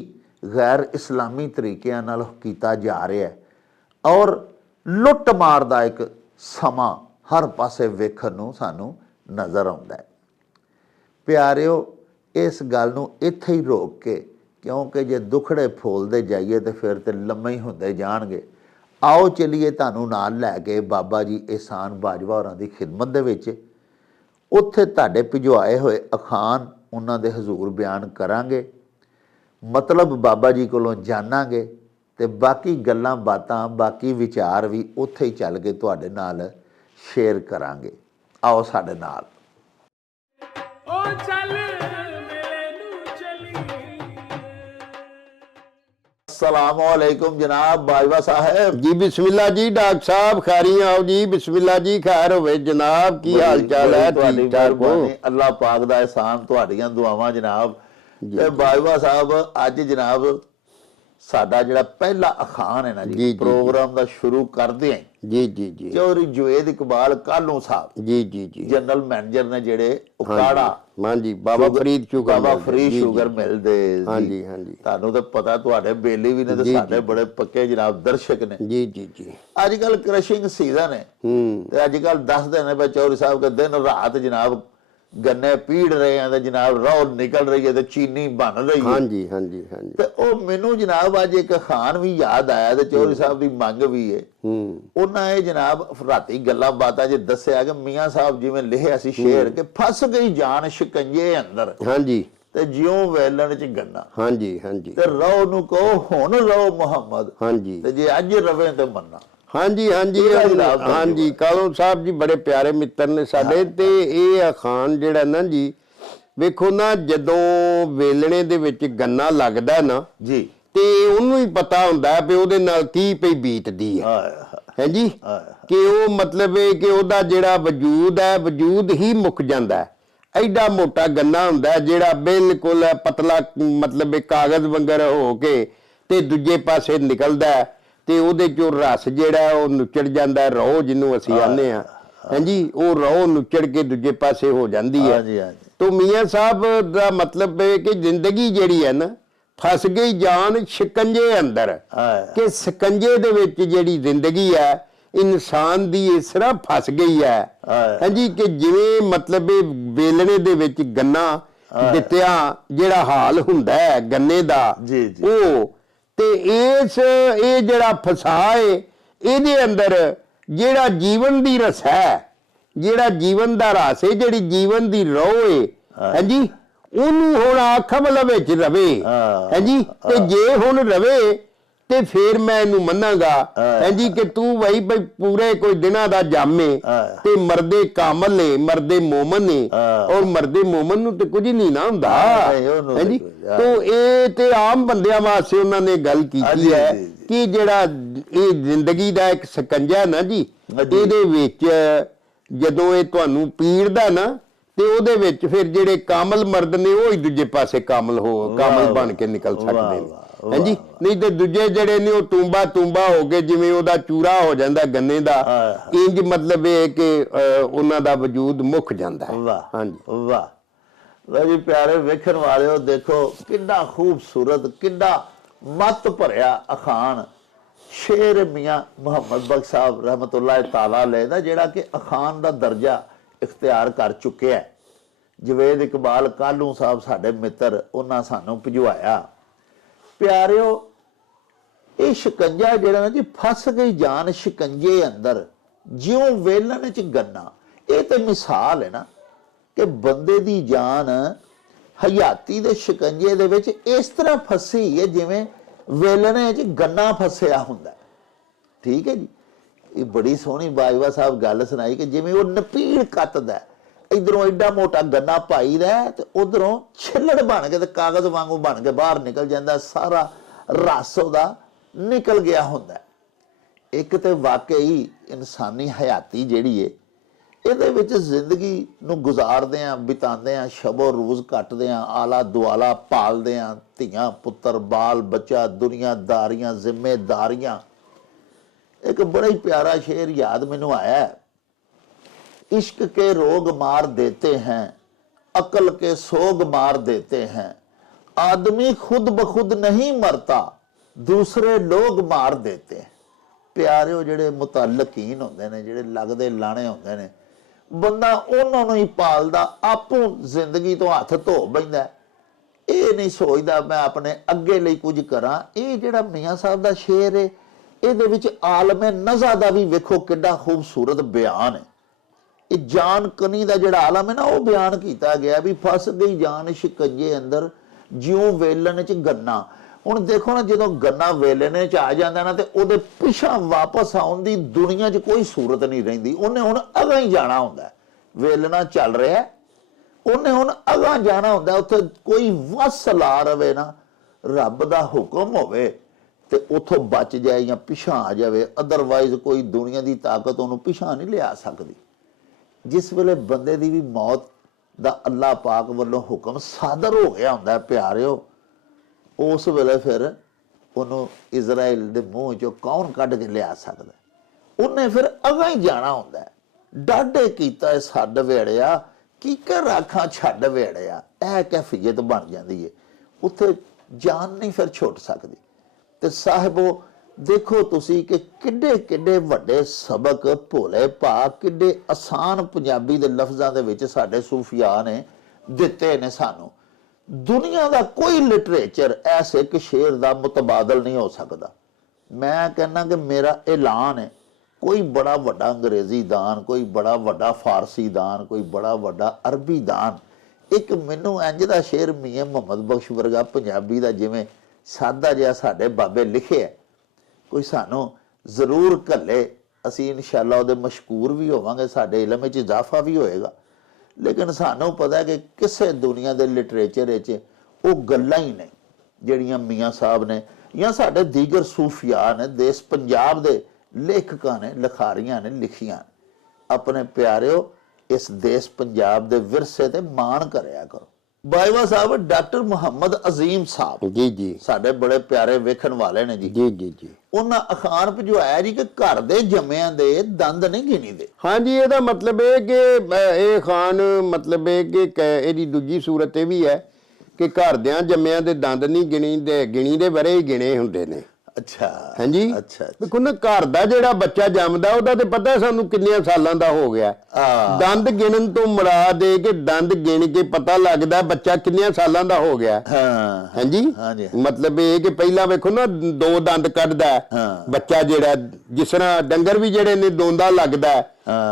ਗੈਰ ਇਸਲਾਮੀ ਤਰੀਕਿਆਂ ਨਾਲ ਕੀਤਾ ਜਾ ਰਿਹਾ ਹੈ ਔਰ ਲੁੱਟ ਮਾਰ ਦਾ ਇੱਕ ਸਮਾਂ ਹਰ ਪਾਸੇ ਵੇਖਣ ਨੂੰ ਸਾਨੂੰ ਨਜ਼ਰ ਆਉਂਦਾ ਹੈ। ਪਿਆਰਿਓ, ਇਸ ਗੱਲ ਨੂੰ ਇੱਥੇ ਹੀ ਰੋਕ ਕੇ, ਕਿਉਂਕਿ ਜੇ ਦੁਖੜੇ ਫੋਲਦੇ ਜਾਈਏ ਤੇ ਫਿਰ ਤੇ ਲੰਮੇ ਹੀ ਹੁੰਦੇ ਜਾਣਗੇ, ਆਓ ਚਲੀਏ ਤੁਹਾਨੂੰ ਨਾਲ ਲੈ ਕੇ ਬਾਬਾ ਜੀ ਇਹਸਾਨ ਬਾਜਵਾ ਹੋਰਾਂ ਦੀ ਖਿਦਮਤ ਦੇ ਵਿੱਚ। ਉੱਥੇ ਤੁਹਾਡੇ ਭਿਜਵਾਏ ਹੋਏ ਅਖਾਣ ਉਹਨਾਂ ਦੇ ਹਜ਼ੂਰ ਬਿਆਨ ਕਰਾਂਗੇ, ਮਤਲਬ ਬਾਬਾ ਜੀ ਕੋਲੋਂ ਜਾਣਾਂਗੇ ਤੇ ਬਾਕੀ ਗੱਲਾਂ ਬਾਤਾਂ, ਬਾਕੀ ਵਿਚਾਰ ਵੀ ਉੱਥੇ ਹੀ ਚੱਲ ਕੇ ਤੁਹਾਡੇ ਨਾਲ ਸ਼ੇਅਰ ਕਰਾਂਗੇ। ਆਓ ਸਾਡੇ ਨਾਲ। अस्सलामुअलैकुम जनाब बाजवा साहब जी। बिस्मिल्लाह जी डॉक्टर साहब, खैरियां आओ जी। बिस्मिल्लाह जी, खैर होवे जनाब, की हाल चाल है? ठीक ठाक हो? अल्लाह पाक दा एहसान, तुहाडियां दुआवां जनाब। ते बाजवा साहब, अज जनाब साडा जिहड़ा पहला अखान है ना जी, प्रोग्राम दा शुरू करदे हैं जी जी जी चौधरी जुवेद इकबाल कालू साहब जी जी जी जनरल मैनेजर ने जेड़े उकाड़ा हाँ जी बाबा फरीद शुगर बाबा फरीद शुगर मिलदे। हाँ जी हाँ जी ਤੁਹਾਨੂੰ ਤਾਂ ਪਤਾ, ਤੁਹਾਡੇ ਬੇਲੀ ਵੀ ਨੇ ਤੇ ਸਾਡੇ ਬੜੇ ਪੱਕੇ ਜਨਾਬ ਦਰਸ਼ਕ ਨੇ। जी जी जी ਅੱਜ ਕੱਲ ਕ੍ਰਸ਼ਿੰਗ ਸੀਜ਼ਨ ਹੈ ਤੇ ਅੱਜ ਕੱਲ ਦੱਸਦੇ ਨੇ ਬਈ ਚੌਧਰੀ ਸਾਹਿਬ ਕਿ ਦਿਨ ਰਾਤ ਜਨਾਬ गन्ने पीड़ रहे हैं तो जनाब रौ निकल रही है तो चीनी बन रही है। हाँ जी हाँ जी हाँ जी। तो वो मैनू जनाब अज एक खान भी याद आया तो चौधरी साहब की मंग भी है। उन्हें जनाब राती गल्लां बातां च दस्सिया कि मियाँ साहब जिवें लिखिया सी शेर कि फस गई जान शिकंजे अंदर हाँ जी ते जियों वैलन च गन्ना। हाँ जी हाँ जी। ते रौ नू कहो हुण रौ मुहम्मद। हाँ जी। ते जे अज रवे ते मन्ना। हाँ जी हाँ जी हाँ जी। कालो साहब जी बड़े प्यारे मित्र ने साडे ते ये अखान जिहड़ा ना जी, वेखो ना जदों वेलणे दे विच गन्ना लगदा ना जी ते उहनूं ही पता हुंदा है भी उहदे नाल की पई बीतदी है जी, कि वो मतलब है कि उहदा जिहड़ा वजूद है वजूद ही मुक जांदा है। एडा मोटा गन्ना हुंदा है जिहड़ा बिल्कुल पतला मतलब कागज वंगर हो के ते दूजे पासे निकलदा है ते ਉਹਦੇ ਚੋਂ ਰਸ ਜਿਹੜਾ ਉਹ ਨੁੱਚੜ ਜਾਂਦਾ ਹੈ, ਰੋਹ ਜਿਹਨੂੰ ਅਸੀਂ ਆਨੇ ਆ ਹਾਂਜੀ, ਉਹ ਰੋਹ ਨੁੱਚੜ ਕੇ ਦੂਜੇ ਪਾਸੇ ਹੋ ਜਾਂਦੀ ਹੈ। तो मियाँ साहब ਦਾ ਮਤਲਬ ਹੈ ਕਿ ਜ਼ਿੰਦਗੀ ਜਿਹੜੀ ਹੈ ਨਾ, ਫਸ ਗਈ ਜਾਨ ਸ਼ਿਕੰਜੇ ਅੰਦਰ, ਕਿ ਸ਼ਿਕੰਜੇ ਦੇ ਵਿੱਚ ਜਿਹੜੀ ਜ਼ਿੰਦਗੀ ਹੈ ਇਨਸਾਨ ਦੀ ਇਸ ਤਰ੍ਹਾਂ ਫਸ ਗਈ ਹੈ ਹਾਂਜੀ, ਕਿ ਜਿਵੇਂ ਮਤਲਬ ਵੇਲਣੇ ਦੇ ਵਿੱਚ ਗੰਨਾ ਦਿੱਤਿਆ ਜਿਹੜਾ ਹਾਲ ਹੁੰਦਾ ਹੈ ਗੰਨੇ ਦਾ ਉਹ, ਤੇ ਇਹ ਜਿਹੜਾ ਫਸਾ ਹੈ ਇਹਦੇ ਅੰਦਰ ਜਿਹੜਾ ਜੀਵਨ ਦੀ ਰਸ ਹੈ, ਜਿਹੜਾ ਜੀਵਨ ਦਾ ਰਸ ਹੈ, ਜਿਹੜੀ ਜੀਵਨ ਦੀ ਰੋਹ ਹੈ ਹਾਂਜੀ, ਉਹਨੂੰ ਹੁਣ ਆਖਮਲ ਵਿੱਚ ਰਵੇ ਹਾਂਜੀ, ਤੇ ਜੇ ਹੁਣ ਰਵੇ ਤੇ ਫਿਰ ਮੈਂ ਇਹਨੂੰ ਮੰਨਾਂਗਾ ਹਾਂਜੀ ਕਿ ਤੂੰ ਵਈ ਬਈ ਪੂਰੇ ਕੋਈ ਦਿਨਾਂ ਦਾ ਜਾਮੇ ਤੇ ਮਰਦੇ ਕਾਮਲ ਨੇ, ਮਰਦੇ ਮੋਮਨ ਨੇ, ਔਰ ਮਰਦੇ ਮੋਮਨ ਨੂੰ ਤੇ ਕੁਝ ਨਹੀਂ ਨਾ ਹੁੰਦਾ ਹਾਂਜੀ। ਤੋ ਇਹ ਤੇ ਆਮ ਬੰਦਿਆਂ ਵਾਸਤੇ ਉਹਨਾਂ ਨੇ ਗੱਲ ਕੀਤੀ ਹੈ ਕਿ ਜਿਹੜਾ ਇਹ ਜ਼ਿੰਦਗੀ ਦਾ ਇੱਕ ਸਕੰਜਾ ਨਾ ਜੀ, ਇਹਦੇ ਵਿੱਚ ਜਦੋਂ ਇਹ ਤੁਹਾਨੂੰ ਪੀੜਦਾ ਨਾ ਤੇ ਉਹਦੇ ਵਿੱਚ ਫਿਰ ਜਿਹੜੇ ਕਾਮਲ ਮਰਦ ਨੇ ਉਹ ਹੀ ਦੂਜੇ ਪਾਸੇ ਕਾਮਲ ਬਣ ਕੇ ਨਿਕਲ ਸਕਦੇ ਨੇ ਹਾਂਜੀ, ਨਹੀਂ ਤੇ ਦੂਜੇ ਜਿਹੜੇ ਨੇ ਉਹ ਤੂੰਬਾ ਹੋ ਕੇ ਜਿਵੇਂ ਉਹਦਾ ਚੂਰਾ ਹੋ ਜਾਂਦਾ ਗੰਨੇ ਦਾ, ਇੰਜ ਮਤਲਬ ਇਹ ਕਿ ਉਹਨਾਂ ਦਾ ਵਜੂਦ ਮੁੱਕ ਜਾਂਦਾ ਹੈ। ਹਾਂਜੀ ਵਾਹ ਲਓ ਜੀ ਪਿਆਰੇ ਵੇਖਣ ਵਾਲਿਓ, ਦੇਖੋ ਕਿੰਨਾ ਖੂਬਸੂਰਤ, ਕਿੰਨਾ ਮੱਤ ਭਰਿਆ ਅਖਾਣ ਸ਼ੇਰ ਮੀਆਂ ਮੁਹੰਮਦ ਬਖਸ਼ ਸਾਹਿਬ ਰਹਿਮਤੁल्लाह ਤਾਲਾ ਅਲੈਹ ਦਾ, ਜਿਹੜਾ ਕਿ ਅਖਾਣ ਦਾ ਦਰਜਾ ਇਖਤਿਆਰ ਕਰ ਚੁੱਕਿਆ ਹੈ। ਜਵੇਦ ਇਕਬਾਲ ਕਾਲੂ ਸਾਹਿਬ ਸਾਡੇ ਮਿੱਤਰ, ਉਹਨਾਂ ਸਾਨੂੰ ਭਿਜਵਾਇਆ। ਪਿਆਰਿਓ ਇਹ ਸ਼ਿਕੰਜਾ ਜਿਹੜਾ ਨਾ ਜੀ, ਫਸ ਗਈ ਜਾਨ ਸ਼ਿਕੰਜੇ ਅੰਦਰ ਜਿਉਂ ਵੇਲਣ ਚ ਗੰਨਾ, ਇਹ ਤੇ ਮਿਸਾਲ ਹੈ ਨਾ ਕਿ ਬੰਦੇ ਦੀ ਜਾਨ ਹਯਾਤੀ ਦੇ ਸ਼ਿਕੰਜੇ ਦੇ ਵਿੱਚ ਇਸ ਤਰ੍ਹਾਂ ਫਸੀ ਹੈ ਜਿਵੇਂ ਵੇਲਣੇ 'ਚ ਗੰਨਾ ਫਸਿਆ ਹੁੰਦਾ। ਠੀਕ ਹੈ ਜੀ, ਇਹ ਬੜੀ ਸੋਹਣੀ ਬਾਜਵਾ ਸਾਹਿਬ ਗੱਲ ਸੁਣਾਈ ਕਿ ਜਿਵੇਂ ਉਹ ਨਪੀੜ ਕੱਤਦਾ, ਇਧਰੋਂ ਐਡਾ ਮੋਟਾ ਗੰਨਾ ਪਾਈਦਾ ਤੇ ਉਧਰੋਂ ਛਿੱਲੜ ਬਣ ਕੇ ਤੇ ਕਾਗਜ਼ ਵਾਂਗੂ ਬਣ ਕੇ ਬਾਹਰ ਨਿਕਲ ਜਾਂਦਾ, ਸਾਰਾ ਰਸ ਉਹਦਾ ਨਿਕਲ ਗਿਆ ਹੁੰਦਾ। ਇੱਕ ਤੇ ਵਾਕਈ ਇਨਸਾਨੀ ਹਯਾਤੀ ਜਿਹੜੀ ਏ, ਇਹਦੇ ਵਿੱਚ ਜ਼ਿੰਦਗੀ ਨੂੰ ਗੁਜ਼ਾਰਦੇ ਆਂ, ਬਿਤਾਉਂਦੇ ਆਂ, ਸ਼ਬੋ ਰੋਜ਼ ਕੱਟਦੇ ਆਂ, ਆਲਾ ਦੁਆਲਾ ਪਾਲਦੇ ਆਂ, ਧੀਆਂ ਪੁੱਤਰ ਬਾਲ ਬੱਚਾ, ਦੁਨੀਆਦਾਰੀਆਂ, ਜ਼ਿੰਮੇਦਾਰੀਆਂ। ਇੱਕ ਬੜਾ ਹੀ ਪਿਆਰਾ ਸ਼ੇਰ ਯਾਦ ਮੈਨੂੰ ਆਇਆ, इश्क के रोग मार देते हैं, अकल के सोग मार देते हैं, आदमी खुद ब खुद नहीं मरता, दूसरे लोग मार देते हैं। प्यारे ਜਿਹੜੇ ਮੁਤਅਲਕੀਨ ਹੁੰਦੇ ਨੇ, ਜਿਹੜੇ ਲੱਗਦੇ ਲਾਣੇ ਹੁੰਦੇ ਨੇ, ਬੰਦਾ ਉਹਨਾਂ ਨੂੰ ਹੀ ਪਾਲਦਾ, ਆਪੂ ਜ਼ਿੰਦਗੀ ਤੋਂ ਹੱਥ ਧੋ ਬੈਂਦਾ। ਇਹ ਨਹੀਂ ਸੋਚਦਾ ਮੈਂ ਆਪਣੇ ਅੱਗੇ ਲਈ ਕੁਝ ਕਰਾਂ। ਇਹ ਜਿਹੜਾ ਮੀਆਂ ਸਾਹਿਬ ਦਾ ਸ਼ੇਰ ਹੈ, ਇਹਦੇ ਵਿੱਚ ਆਲਮੇ ਨਜ਼ਾ ਦਾ ਵੀ ਵੇਖੋ ਕਿੱਡਾ ਖੂਬਸੂਰਤ ਬਿਆਨ ਹੈ। ਇਹ ਜਾਨ ਕਨੀ ਦਾ ਜਿਹੜਾ ਆਲਮ ਹੈ ਨਾ, ਉਹ ਬਿਆਨ ਕੀਤਾ ਗਿਆ ਵੀ ਫਸ ਗਈ ਜਾਨ ਸ਼ਿਕੰਜੇ ਅੰਦਰ, ਜਿਉਂ ਵੇਲਣ 'ਚ ਗੰਨਾ। ਹੁਣ ਦੇਖੋ ਨਾ, ਜਦੋਂ ਗੰਨਾ ਵੇਲਣੇ 'ਚ ਆ ਜਾਂਦਾ ਨਾ, ਤੇ ਉਹਦੇ ਪਿਛਾਂ ਵਾਪਸ ਆਉਣ ਦੀ ਦੁਨੀਆ 'ਚ ਕੋਈ ਸੂਰਤ ਨਹੀਂ ਰਹਿੰਦੀ। ਉਹਨੇ ਹੁਣ ਅਗਾਂ ਹੀ ਜਾਣਾ ਹੁੰਦਾ। ਵੇਲਣਾ ਚੱਲ ਰਿਹਾ, ਉਹਨੇ ਹੁਣ ਅਗਾਂ ਜਾਣਾ ਹੁੰਦਾ। ਉੱਥੇ ਕੋਈ ਵਸ ਲਾ ਰਵੇ ਨਾ, ਰੱਬ ਦਾ ਹੁਕਮ ਹੋਵੇ ਤੇ ਉੱਥੋਂ ਬਚ ਜਾਏ ਜਾਂ ਪਿਛਾਂ ਆ ਜਾਵੇ, ਅਦਰਵਾਈਜ਼ ਕੋਈ ਦੁਨੀਆ ਦੀ ਤਾਕਤ ਉਹਨੂੰ ਪਿਛਾਂ ਨਹੀਂ ਲਿਆ ਸਕਦੀ। ਜਿਸ ਵੇਲੇ ਬੰਦੇ ਦੀ ਵੀ ਮੌਤ ਦਾ ਅੱਲਾਹ ਪਾਕ ਵੱਲੋਂ ਹੁਕਮ ਸਾਦਰ ਹੋ ਗਿਆ ਹੁੰਦਾ ਪਿਆਰਿਓ, ਉਸ ਵੇਲੇ ਫਿਰ ਉਹਨੂੰ ਇਜ਼ਰਾਈਲ ਦੇ ਮੂੰਹ ਚੋਂ ਕੌਣ ਕੱਢ ਕੇ ਲਿਆ ਸਕਦਾ? ਉਹਨੇ ਫਿਰ ਅਗਾਂ ਹੀ ਜਾਣਾ ਹੁੰਦਾ। ਡਾਢੇ ਕੀਤਾ ਛੱਡ ਵੇੜਿਆ, ਕੀ ਕਰ ਰਾਖਾਂ ਛੱਡ ਵੇੜਿਆ, ਇਹ ਕੈਫੀਅਤ ਬਣ ਜਾਂਦੀ ਹੈ। ਉੱਥੇ ਜਾਨ ਨਹੀਂ ਫਿਰ ਛੁੱਟ ਸਕਦੀ। ਤੇ ਸਾਹਿਬੋ ਦੇਖੋ ਤੁਸੀਂ ਕਿ ਕਿੱਡੇ ਕਿੱਡੇ ਵੱਡੇ ਸਬਕ ਭੋਲੇ ਭਾ, ਕਿੱਡੇ ਆਸਾਨ ਪੰਜਾਬੀ ਦੇ ਲਫ਼ਜ਼ਾਂ ਦੇ ਵਿੱਚ ਸਾਡੇ ਸੂਫੀਆ ਨੇ ਦਿੱਤੇ ਨੇ ਸਾਨੂੰ। ਦੁਨੀਆ ਦਾ ਕੋਈ ਲਿਟਰੇਚਰ ਐਸੇ ਇੱਕ ਸ਼ੇਰ ਦਾ ਮੁਤਬਾਦਲ ਨਹੀਂ ਹੋ ਸਕਦਾ। ਮੈਂ ਕਹਿੰਦਾ ਕਿ ਮੇਰਾ ਐਲਾਨ ਹੈ, ਕੋਈ ਬੜਾ ਵੱਡਾ ਅੰਗਰੇਜ਼ੀ ਦਾਨ, ਕੋਈ ਬੜਾ ਵੱਡਾ ਫਾਰਸੀ ਦਾਨ, ਕੋਈ ਬੜਾ ਵੱਡਾ ਅਰਬੀ ਦਾਨ, ਇੱਕ ਮੈਨੂੰ ਇੰਜ ਦਾ ਸ਼ੇਰ ਮੀਆਂ ਮੁਹੰਮਦ ਬਖਸ਼ ਵਰਗਾ ਪੰਜਾਬੀ ਦਾ ਜਿਵੇਂ ਸਾਦਾ ਜਿਹਾ ਸਾਡੇ ਬਾਬੇ ਲਿਖਿਆ, ਕੋਈ ਸਾਨੂੰ ਜ਼ਰੂਰ ਘੱਲੇ। ਅਸੀਂ ਇਨਸ਼ਾਅੱਲਾ ਉਹਦੇ ਮਸ਼ਕੂਰ ਵੀ ਹੋਵਾਂਗੇ, ਸਾਡੇ ਇਲਮ ਵਿੱਚ ਇਜ਼ਾਫਾ ਵੀ ਹੋਏਗਾ। ਲੇਕਿਨ ਸਾਨੂੰ ਪਤਾ ਕਿ ਕਿਸੇ ਦੁਨੀਆ ਦੇ ਲਿਟਰੇਚਰ ਵਿੱਚ ਉਹ ਗੱਲਾਂ ਹੀ ਨਹੀਂ ਜਿਹੜੀਆਂ ਮੀਆਂ ਸਾਹਿਬ ਨੇ ਜਾਂ ਸਾਡੇ ਦੀਗਰ ਸੂਫੀਆ ਨੇ, ਦੇਸ਼ ਪੰਜਾਬ ਦੇ ਲੇਖਕਾਂ ਨੇ, ਲਿਖਾਰੀਆਂ ਨੇ ਲਿਖੀਆਂ। ਆਪਣੇ ਪਿਆਰਿਓ, ਇਸ ਦੇਸ਼ ਪੰਜਾਬ ਦੇ ਵਿਰਸੇ ਤੇ ਮਾਣ ਕਰਿਆ ਕਰੋ। ਬਾਜਵਾ ਸਾਹਿਬ ਡਾਕਟਰ ਮੁਹੰਮਦ ਅਜ਼ੀਮ ਸਾਹਿਬ ਜੀ ਜੀ ਸਾਡੇ ਬੜੇ ਪਿਆਰੇ ਵੇਖਣ ਵਾਲੇ ਨੇ ਜੀ। ਜੀ ਜੀ ਜੀ ਉਹਨਾਂ ਅਖਾਣ ਭਿਜਵਾਇਆ ਜੀ ਕਿ ਘਰ ਦੇ ਜੰਮਿਆਂ ਦੇ ਦੰਦ ਨਹੀਂ ਗਿਣੀਦੇ। ਹਾਂਜੀ, ਇਹਦਾ ਮਤਲਬ ਇਹ ਕਿ ਇਹ ਖਾਨ ਮਤਲਬ ਇਹ ਕਿ ਇਹਦੀ ਦੂਜੀ ਸੂਰਤ ਇਹ ਵੀ ਹੈ ਕਿ ਘਰਦਿਆਂ ਜੰਮਿਆਂ ਦੇ ਦੰਦ ਨਹੀਂ ਗਿਣੀ ਦੇ ਵਰੇ ਹੀ ਗਿਣੇ ਹੁੰਦੇ ਨੇ। ਅੱਛਾ ਹਾਂਜੀ, ਅੱਛਾ ਦੇਖੋ ਨਾ, ਘਰ ਦਾ ਜਿਹੜਾ ਬੱਚਾ ਜੰਮਦਾ ਉਹਦਾ ਤੇ ਪਤਾ ਸਾਨੂੰ ਕਿੰਨੇ ਸਾਲਾਂ ਦਾ ਹੋ ਗਿਆ। ਦੰਦ ਗਿਣਨ ਤੋਂ ਮੁਰਾਦ ਇਹ ਕਿ ਦੰਦ ਗਿਣ ਕੇ ਪਤਾ ਲੱਗਦਾ ਬੱਚਾ ਕਿੰਨੇ ਸਾਲਾਂ ਦਾ ਹੋ ਗਿਆ। ਹਾਂਜੀ, ਮਤਲਬ ਇਹ ਕਿ ਪਹਿਲਾਂ ਵੇਖੋ ਨਾ, 2 ਦੰਦ ਕੱਢਦਾ ਬੱਚਾ, ਜਿਹੜਾ ਜਿਸ ਤਰ੍ਹਾਂ ਡੰਗਰ ਵੀ ਜਿਹੜੇ ਨੇ ਦੋਂਦਾ ਲੱਗਦਾ,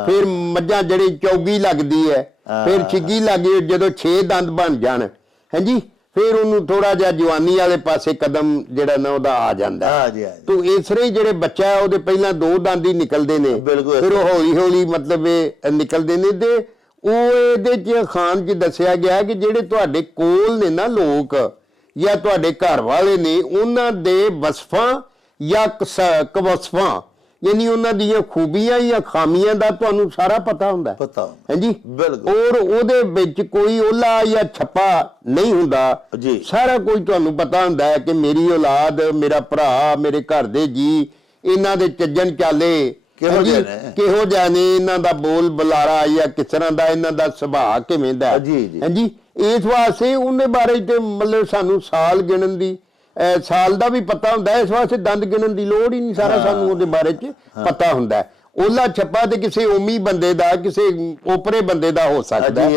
ਫਿਰ ਮੱਝਾਂ ਜਿਹੜੀ ਚੌਗੀ ਲੱਗਦੀ ਹੈ, ਫਿਰ ਛਿੱਗੀ ਲੱਗੀ, ਜਦੋਂ 6 ਦੰਦ ਬਣ ਜਾਣ, ਹਾਂਜੀ, ਫਿਰ ਉਹਨੂੰ ਥੋੜਾ ਜਿਹਾ ਜਵਾਨੀ ਵਾਲੇ ਪਾਸੇ ਕਦਮ ਜਿਹੜਾ ਨਾ ਉਹਦਾ ਆ ਜਾਂਦਾ। ਤੋ ਇਸ ਤਰ੍ਹਾਂ ਹੀ ਜਿਹੜੇ ਬੱਚਾ ਉਹਦੇ ਪਹਿਲਾਂ 2 ਦੰਦ ਹੀ ਨਿਕਲਦੇ ਨੇ, ਫਿਰ ਉਹ ਹੌਲੀ ਹੌਲੀ ਮਤਲਬ ਇਹ ਨਿਕਲਦੇ ਨੇ। ਤੇ ਉਹ ਇਹਦੇ ਚ ਖਾਨ ਚ ਦੱਸਿਆ ਗਿਆ ਕਿ ਜਿਹੜੇ ਤੁਹਾਡੇ ਕੋਲ ਨੇ ਨਾ ਲੋਕ ਜਾਂ ਤੁਹਾਡੇ ਘਰ ਵਾਲੇ ਨੇ, ਉਹਨਾਂ ਦੇ ਵਸਫਾਂ ਜਾਂ ਕਵਸਫਾਂ, ਯਾਨੀ ਉਹਨਾਂ ਦੀਆਂ ਖੂਬੀਆਂ ਜਾਂ ਖਾਮੀਆਂ ਦਾ ਤੁਹਾਨੂੰ ਸਾਰਾ ਪਤਾ ਹੁੰਦਾ। ਹਾਂਜੀ, ਔਰ ਉਹਦੇ ਵਿੱਚ ਕੋਈ ਓਲਾ ਜਾਂ ਛੱਪਾ ਨਹੀਂ ਹੁੰਦਾ, ਸਾਰਾ ਕੁਝ ਤੁਹਾਨੂੰ ਪਤਾ ਹੁੰਦਾ ਹੈ ਕਿ ਮੇਰੀ ਔਲਾਦ, ਮੇਰਾ ਭਰਾ, ਮੇਰੇ ਘਰ ਦੇ ਜੀ, ਇਹਨਾਂ ਦੇ ਚੱਜਣ ਚਾਲੇ ਕਿਹੋ ਜਿਹਾ ਨੇ, ਇਹਨਾਂ ਦਾ ਬੋਲ ਬੁਲਾਰਾ ਜਾਂ ਕਿਸ ਤਰ੍ਹਾਂ ਦਾ, ਇਹਨਾਂ ਦਾ ਸੁਭਾਅ ਕਿਵੇਂ ਦਾ। ਹਾਂਜੀ, ਇਸ ਵਾਸਤੇ ਉਹਦੇ ਬਾਰੇ ਤੇ ਮਤਲਬ ਸਾਨੂੰ ਸਾਲ ਗਿਣਨ ਦੀ, ਸਾਲ ਦਾ ਵੀ ਪਤਾ ਹੁੰਦਾ, ਇਸ ਵਾਸਤੇ ਦੰਦ ਗਿਣਨ ਦੀ ਲੋੜ ਹੀ ਨਹੀਂ, ਸਾਰਾ ਸਾਨੂੰ ਉਹਦੇ ਬਾਰੇ ਚ ਪਤਾ ਹੁੰਦਾ। ਓਲਾ ਛੱਪਾ ਤੇ ਕਿਸੇ ਓਮੀ ਬੰਦੇ ਦਾ, ਕਿਸੇ ਓਪਰੇ ਬੰਦੇ ਦਾ ਹੋ ਸਕਦਾ।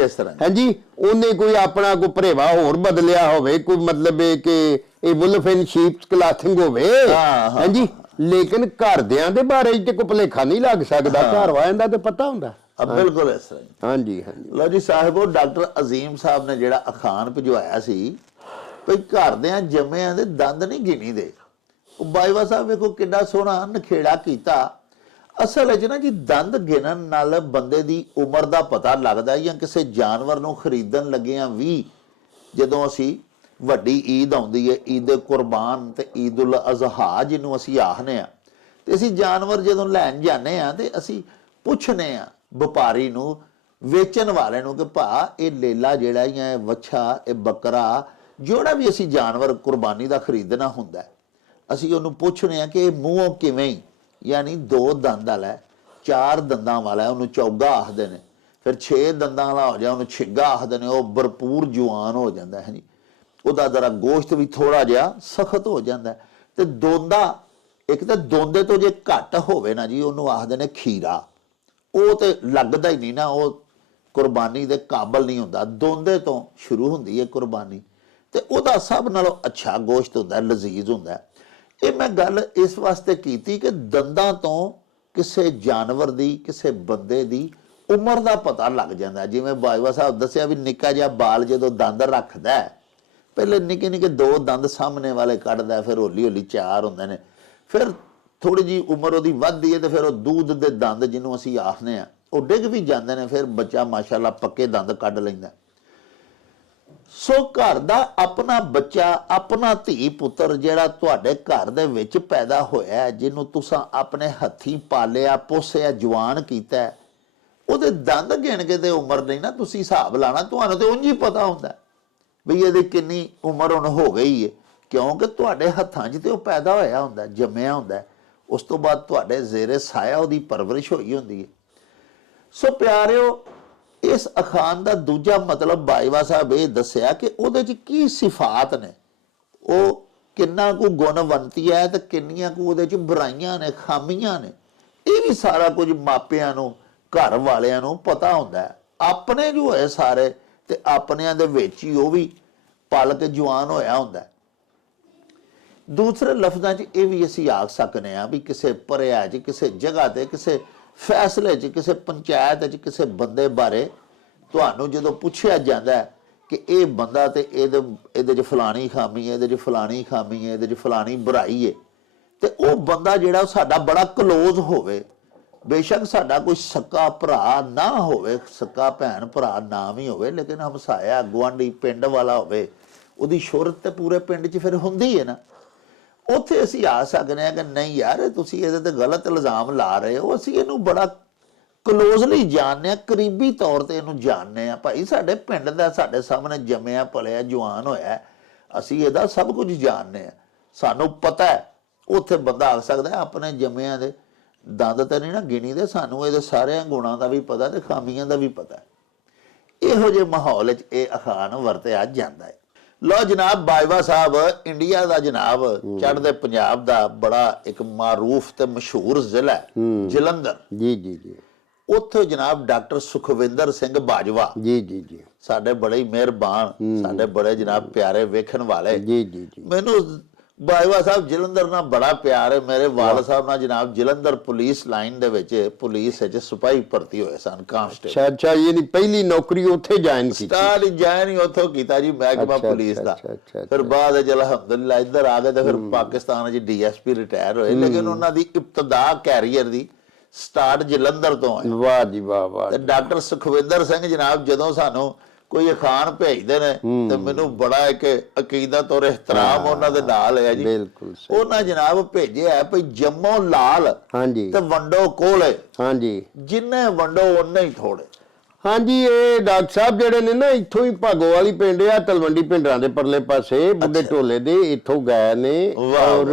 ਹਾਂਜੀ, ਉਹਨੇ ਕੋਈ ਆਪਣਾ ਕੋਈ ਭਰੇਵਾ ਹੋਰ ਬਦਲਿਆ ਹੋਵੇ, ਕੋਈ ਮਤਲਬ ਇਹ ਕਿ ਇਹ ਵੁਲਫ ਇਨ ਸ਼ੀਪਸ ਕਲਾਥਿੰਗ ਹੋਵੇ। ਹਾਂਜੀ, ਲੇਕਿਨ ਘਰਦਿਆਂ ਦੇ ਬਾਰੇ ਚ ਕੋਈ ਭੁਲੇਖਾ ਨਹੀਂ ਲੱਗ ਸਕਦਾ, ਘਰ ਵਾਲਿਆਂ ਦਾ ਤੇ ਪਤਾ ਹੁੰਦਾ। ਬਿਲਕੁਲ ਇਸ ਤਰ੍ਹਾਂ ਹੀ। ਹਾਂਜੀ ਹਾਂਜੀ ਲਓ ਜੀ ਸਾਹਿਬੋ, ਡਾਕਟਰ ਅਜ਼ੀਮ ਸਾਹਿਬ ਨੇ ਜਿਹੜਾ ਅਖਾਣ ਭਿਜਵਾਇਆ ਸੀ ਭਈ ਘਰਦਿਆਂ ਜੰਮਿਆਂ ਦੇ ਦੰਦ ਨਹੀਂ ਗਿਣੀ ਦੇ, ਉਹ ਬਾਈਵਾ ਸਾਹਿਬ ਵੇਖੋ ਕਿੰਨਾ ਸੋਹਣਾ ਨਖੇੜਾ ਕੀਤਾ। ਅਸਲ ਵਿੱਚ ਨਾ ਜੀ ਦੰਦ ਗਿਣਨ ਨਾਲ ਬੰਦੇ ਦੀ ਉਮਰ ਦਾ ਪਤਾ ਲੱਗਦਾ, ਜਾਂ ਕਿਸੇ ਜਾਨਵਰ ਨੂੰ ਖਰੀਦਣ ਲੱਗਿਆਂ ਵੀ ਜਦੋਂ ਅਸੀਂ ਵੱਡੀ ਈਦ ਆਉਂਦੀ ਹੈ, ਈਦ ਕੁਰਬਾਨ ਤੇ ਈਦ ਉਲ ਅਜ਼ਹਾ ਜਿਹਨੂੰ ਅਸੀਂ ਆਖਦੇ ਆ, ਤੇ ਅਸੀਂ ਜਾਨਵਰ ਜਦੋਂ ਲੈਣ ਜਾਂਦੇ ਆ ਤੇ ਅਸੀਂ ਪੁੱਛਨੇ ਆ ਵਪਾਰੀ ਨੂੰ, ਵੇਚਣ ਵਾਲੇ ਨੂੰ, ਕਿ ਭਾ ਇਹ ਲੇਲਾ ਜਿਹੜਾ ਜਾਂ ਇਹ ਵੱਛਾ, ਇਹ ਬੱਕਰਾ, ਜਿਹੜਾ ਵੀ ਅਸੀਂ ਜਾਨਵਰ ਕੁਰਬਾਨੀ ਦਾ ਖਰੀਦਣਾ ਹੁੰਦਾ, ਅਸੀਂ ਉਹਨੂੰ ਪੁੱਛਨੇ ਆ ਕਿ ਇਹ ਮੂੰਹੋਂ ਕਿਵੇਂ, ਯਾਨੀ 2 ਦੰਦ ਵਾਲਾ, 4 ਦੰਦਾਂ ਵਾਲਾ, ਉਹਨੂੰ ਚੌਗਾ ਆਖਦੇ ਨੇ, ਫਿਰ 6 ਦੰਦਾਂ ਵਾਲਾ ਹੋ ਜਾ ਉਹਨੂੰ ਛਿੱਗਾ ਆਖਦੇ ਨੇ, ਉਹ ਭਰਪੂਰ ਜਵਾਨ ਹੋ ਜਾਂਦਾ ਹੈ ਜੀ, ਉਹਦਾ ਜ਼ਰਾ ਗੋਸ਼ਤ ਵੀ ਥੋੜਾ ਜਿਹਾ ਸਖਤ ਹੋ ਜਾਂਦਾ। ਤੇ ਦੋਂਦਾ, ਇੱਕ ਤਾਂ ਦੋਂਦੇ ਤੋਂ ਜੇ ਘੱਟ ਹੋਵੇ ਨਾ ਜੀ, ਉਹਨੂੰ ਆਖਦੇ ਨੇ ਖੀਰਾ, ਉਹ ਤੇ ਲੱਗਦਾ ਹੀ ਨਹੀਂ ਨਾ, ਉਹ ਕੁਰਬਾਨੀ ਦੇ ਕਾਬਲ ਨਹੀਂ ਹੁੰਦਾ। ਦੋਂਦੇ ਤੋਂ ਸ਼ੁਰੂ ਹੁੰਦੀ ਹੈ ਕੁਰਬਾਨੀ, ਤੇ ਉਹਦਾ ਸਭ ਨਾਲੋਂ ਅੱਛਾ ਗੋਸ਼ਤ ਹੁੰਦਾ, ਲਜ਼ੀਜ਼ ਹੁੰਦਾ। ਇਹ ਮੈਂ ਗੱਲ ਇਸ ਵਾਸਤੇ ਕੀਤੀ ਕਿ ਦੰਦਾਂ ਤੋਂ ਕਿਸੇ ਜਾਨਵਰ ਦੀ, ਕਿਸੇ ਬੰਦੇ ਦੀ ਉਮਰ ਦਾ ਪਤਾ ਲੱਗ ਜਾਂਦਾ। ਜਿਵੇਂ ਬਾਜਵਾ ਸਾਹਿਬ ਦੱਸਿਆ ਵੀ ਨਿੱਕਾ ਜਿਹਾ ਬਾਲ ਜਦੋਂ ਦੰਦ ਰੱਖਦਾ, ਪਹਿਲੇ ਨਿੱਕੇ ਨਿੱਕੇ 2 ਦੰਦ ਸਾਹਮਣੇ ਵਾਲੇ ਕੱਢਦਾ, ਫਿਰ ਹੌਲੀ ਹੌਲੀ 4 ਹੁੰਦੇ ਨੇ, ਫਿਰ ਥੋੜੀ ਜੀ ਉਮਰ ਉਹਦੀ ਵੱਧਦੀ ਹੈ ਤੇ ਫਿਰ ਉਹ ਦੁੱਧ ਦੇ ਦੰਦ ਜਿਹਨੂੰ ਅਸੀਂ ਆਖਦੇ ਆ ਉਹ ਡਿੱਗ ਵੀ ਜਾਂਦੇ ਨੇ, ਫਿਰ ਬੱਚਾ ਮਾਸ਼ਾਅੱਲਾ ਪੱਕੇ ਦੰਦ ਕੱਢ ਲੈਂਦਾ। ਸੋ ਘਰ ਦਾ ਆਪਣਾ ਬੱਚਾ, ਆਪਣਾ ਧੀ ਪੁੱਤਰ ਜਿਹੜਾ ਤੁਹਾਡੇ ਘਰ ਦੇ ਵਿੱਚ ਪੈਦਾ ਹੋਇਆ, ਜਿਹਨੂੰ ਤੁਸੀਂ ਆਪਣੇ ਹੱਥੀਂ ਪਾਲਿਆ, ਪੋਸਿਆ, ਜਵਾਨ ਕੀਤਾ, ਉਹਦੇ ਦੰਦ ਗਿਣ ਕੇ ਤੇ ਉਮਰ ਨਹੀਂ ਨਾ ਤੁਸੀਂ ਹਿਸਾਬ ਲਾਣਾ, ਤੁਹਾਨੂੰ ਤੇ ਉਂਝ ਹੀ ਪਤਾ ਹੁੰਦਾ ਵੀ ਇਹਦੀ ਕਿੰਨੀ ਉਮਰ ਹੁਣ ਹੋ ਗਈ ਹੈ, ਕਿਉਂਕਿ ਤੁਹਾਡੇ ਹੱਥਾਂ 'ਚ ਤੇ ਉਹ ਪੈਦਾ ਹੋਇਆ ਹੁੰਦਾ, ਜੰਮਿਆ ਹੁੰਦਾ, ਉਸ ਤੋਂ ਬਾਅਦ ਤੁਹਾਡੇ ਜ਼ੇਰੇ ਸਾਇਆ ਉਹਦੀ ਪਰਵਰਿਸ਼ ਹੋਈ ਹੁੰਦੀ ਹੈ। ਸੋ ਪਿਆਰਿਓ, ਇਸ ਅਖਾਣ ਦਾ ਦੂਜਾ ਮਤਲਬ ਬਾਈਵਾ ਸਾਹਿਬ ਇਹ ਦੱਸਿਆ ਕਿ ਉਹਦੇ 'ਚ ਕੀ ਸਿਫਾਤ ਨੇ, ਉਹ ਕਿੰਨਾ ਕੁ ਗੁਣਵੰਤੀ ਹੈ ਤੇ ਕਿੰਨੀਆਂ ਕੁ ਉਹਦੇ 'ਚ ਬੁਰਾਈਆਂ ਨੇ, ਖਾਮੀਆਂ ਨੇ, ਇਹ ਵੀ ਸਾਰਾ ਕੁਝ ਮਾਪਿਆਂ ਨੂੰ, ਘਰ ਵਾਲਿਆਂ ਨੂੰ ਪਤਾ ਹੁੰਦਾ ਹੈ। ਆਪਣੇ ਜੋ ਹੋਏ ਸਾਰੇ ਤੇ ਆਪਣਿਆਂ ਦੇ ਵਿੱਚ ਹੀ ਉਹ ਵੀ ਪਲ ਕੇ ਜਵਾਨ ਹੋਇਆ ਹੁੰਦਾ। ਦੂਸਰੇ ਲਫ਼ਜ਼ਾਂ 'ਚ ਇਹ ਵੀ ਅਸੀਂ ਆਖ ਸਕਦੇ ਹਾਂ ਵੀ ਕਿਸੇ ਪਰਿਆ 'ਚ, ਕਿਸੇ ਜਗ੍ਹਾ ਤੇ, ਕਿਸੇ ਫੈਸਲੇ 'ਚ, ਕਿਸੇ ਪੰਚਾਇਤ 'ਚ ਕਿਸੇ ਬੰਦੇ ਬਾਰੇ ਤੁਹਾਨੂੰ ਜਦੋਂ ਪੁੱਛਿਆ ਜਾਂਦਾ ਕਿ ਇਹ ਬੰਦਾ ਤੇ ਇਹਦੇ 'ਚ ਫਲਾਣੀ ਖਾਮੀ ਹੈ, ਇਹਦੇ 'ਚ ਫਲਾਣੀ ਖਾਮੀ ਹੈ, ਇਹਦੇ 'ਚ ਫਲਾਣੀ ਬੁਰਾਈ ਹੈ, ਤੇ ਉਹ ਬੰਦਾ ਜਿਹੜਾ ਸਾਡਾ ਬੜਾ ਕਲੋਜ਼ ਹੋਵੇ, ਬੇਸ਼ੱਕ ਸਾਡਾ ਕੋਈ ਸਕਾ ਭਰਾ ਨਾ ਹੋਵੇ, ਸਕਾ ਭੈਣ ਭਰਾ ਨਾ ਵੀ ਹੋਵੇ, ਲੇਕਿਨ ਹਮਸਾਇਆ, ਗੁਆਂਢੀ, ਪਿੰਡ ਵਾਲਾ ਹੋਵੇ, ਉਹਦੀ ਸ਼ੋਹਰਤ ਤੇ ਪੂਰੇ ਪਿੰਡ 'ਚ ਫਿਰ ਹੁੰਦੀ ਹੈ ਨਾ, ਉੱਥੇ ਅਸੀਂ ਆ ਸਕਦੇ ਹਾਂ ਕਿ ਨਹੀਂ ਯਾਰ ਤੁਸੀਂ ਇਹਦੇ ਤੇ ਗਲਤ ਇਲਜ਼ਾਮ ਲਾ ਰਹੇ ਹੋ, ਅਸੀਂ ਇਹਨੂੰ ਬੜਾ ਕਲੋਜ਼ਲੀ ਜਾਣਦੇ ਹਾਂ, ਕਰੀਬੀ ਤੌਰ ਤੇ ਇਹਨੂੰ ਜਾਣਦੇ ਹਾਂ, ਭਾਈ ਸਾਡੇ ਪਿੰਡ ਦਾ, ਸਾਡੇ ਸਾਹਮਣੇ ਜੰਮਿਆ ਪਲਿਆ ਜਵਾਨ ਹੋਇਆ, ਅਸੀਂ ਇਹਦਾ ਸਭ ਕੁਝ ਜਾਣਦੇ ਹਾਂ, ਸਾਨੂੰ ਪਤਾ ਹੈ। ਉੱਥੇ ਬੰਦਾ ਆ ਸਕਦਾ ਆਪਣੇ ਜੰਮਿਆਂ ਦੇ ਦੰਦ ਤੇ ਨਹੀਂ ਨਾ ਗਿਣੀ ਦੇ, ਸਾਨੂੰ ਇਹਦੇ ਸਾਰਿਆਂ ਗੁਣਾਂ ਦਾ ਵੀ ਪਤਾ ਤੇ ਖਾਮੀਆਂ ਦਾ ਵੀ ਪਤਾ। ਇਹੋ ਜਿਹੇ ਮਾਹੌਲ ਵਿੱਚ ਇਹ ਅਖਾਣ ਵਰਤਿਆ ਜਾਂਦਾ ਹੈ। ਲਓ ਜਨਾਬ, ਬਾਜਵਾ ਸਾਹਿਬ ਇੰਡੀਆ ਦਾ, ਜਨਾਬ ਚੜ੍ਹਦੇ ਪੰਜਾਬ ਦਾ ਬੜਾ ਇੱਕ ਮਾਰੂਫ ਤੇ ਮਸ਼ਹੂਰ ਜ਼ਿਲ੍ਹਾ ਜਲੰਧਰ, ਜੀ ਜੀ ਜੀ, ਉੱਥੇ ਜਨਾਬ ਡਾਕਟਰ ਸੁਖਵਿੰਦਰ ਸਿੰਘ ਬਾਜਵਾ ਜੀ ਜੀ ਜੀ, ਸਾਡੇ ਬੜੇ ਹੀ ਮਿਹਰਬਾਨ, ਸਾਡੇ ਬੜੇ ਜਨਾਬ ਪਿਆਰੇ ਵੇਖਣ ਵਾਲੇ, ਜੀ ਜੀ ਜੀ, ਮੈਨੂੰ ਬਾਜਵਾ ਸਾਹਿਬ ਜਲੰਧਰ ਨਾਲ ਬੜਾ ਪਿਆਰ ਹੈ। ਮੇਰੇ ਵਾਲਦ ਸਾਹਿਬ ਨਾਲ ਜਨਾਬ ਜਲੰਧਰ ਪੁਲਿਸ ਲਾਈਨ ਦੇ ਵਿੱਚ, ਪੁਲਿਸ ਵਿੱਚ ਸਿਪਾਹੀ ਭਰਤੀ ਹੋਏ ਸਨ, ਕਾਂਸਟੇਬਲ। ਅੱਛਾ, ਇਹ ਨਹੀਂ ਪਹਿਲੀ ਨੌਕਰੀ ਉੱਥੇ ਜੁਆਇਨ ਕੀਤੀ? ਸਟਾਰਟ ਜੁਆਇਨ ਹੀ ਉੱਥੋਂ ਕੀਤਾ ਜੀ, ਮਹਿਕਮਾ ਪੁਲਿਸ ਦਾ। ਫਿਰ ਬਾਅਦ ਵਿੱਚ ਅਲਹਮਦੁਲਿਲਾ ਇੱਧਰ ਆ ਗਏ ਤੇ ਫਿਰ ਪਾਕਿਸਤਾਨ 'ਚ DSP ਰਿਟਾਇਰ ਹੋਏ, ਲੇਕਿਨ ਉਹਨਾਂ ਦੀ ਇਬਤਦਾ ਕੈਰੀਅਰ ਦੀ ਸਟਾਰਟ ਜਲੰਧਰ ਤੋਂ ਹੈ। ਵਾਹ ਜੀ ਵਾਹ ਵਾਹ। ਤੇ ਡਾਕਟਰ ਸੁਖਵਿੰਦਰ ਸਿੰਘ ਜਨਾਬ ਜਦੋਂ ਸਾਨੂੰ ਕੋਈ ਅਖਾਣ ਭੇਜਦੇ ਨੇ ਤੇ ਮੈਨੂੰ ਬੜਾ ਇੱਕ ਅਕੀਦਤ ਔਰ ਇਹਤਰਾਮ ਉਹਨਾਂ ਦੇ ਨਾਲ ਹੈ ਜੀ। ਬਿਲਕੁਲ ਉਹਨਾਂ ਜਨਾਬ ਭੇਜਿਆ ਭਈ ਜੰਮੋ ਲਾਲ ਹਾਂਜੀ ਤੇ ਵੰਡੋ ਕੋਲੇ, ਹਾਂਜੀ, ਜਿੰਨੇ ਵੰਡੋ ਉਹਨੇ ਹੀ ਥੋੜੇ। ਹਾਂਜੀ, ਇਹ ਡਾਕਟਰ ਸਾਹਿਬ ਜਿਹੜੇ ਨੇ ਨਾ ਇੱਥੋਂ ਹੀ ਭਾਗੋ ਵਾਲੀ ਪਿੰਡ ਆ, ਤਲਵੰਡੀ ਪਿੰਡਾਂ ਦੇ ਪਰਲੇ ਪਾਸੇ, ਬੁੱਢੇ ਢੋਲੇ ਦੇ, ਇੱਥੋਂ ਗਏ ਨੇ ਔਰ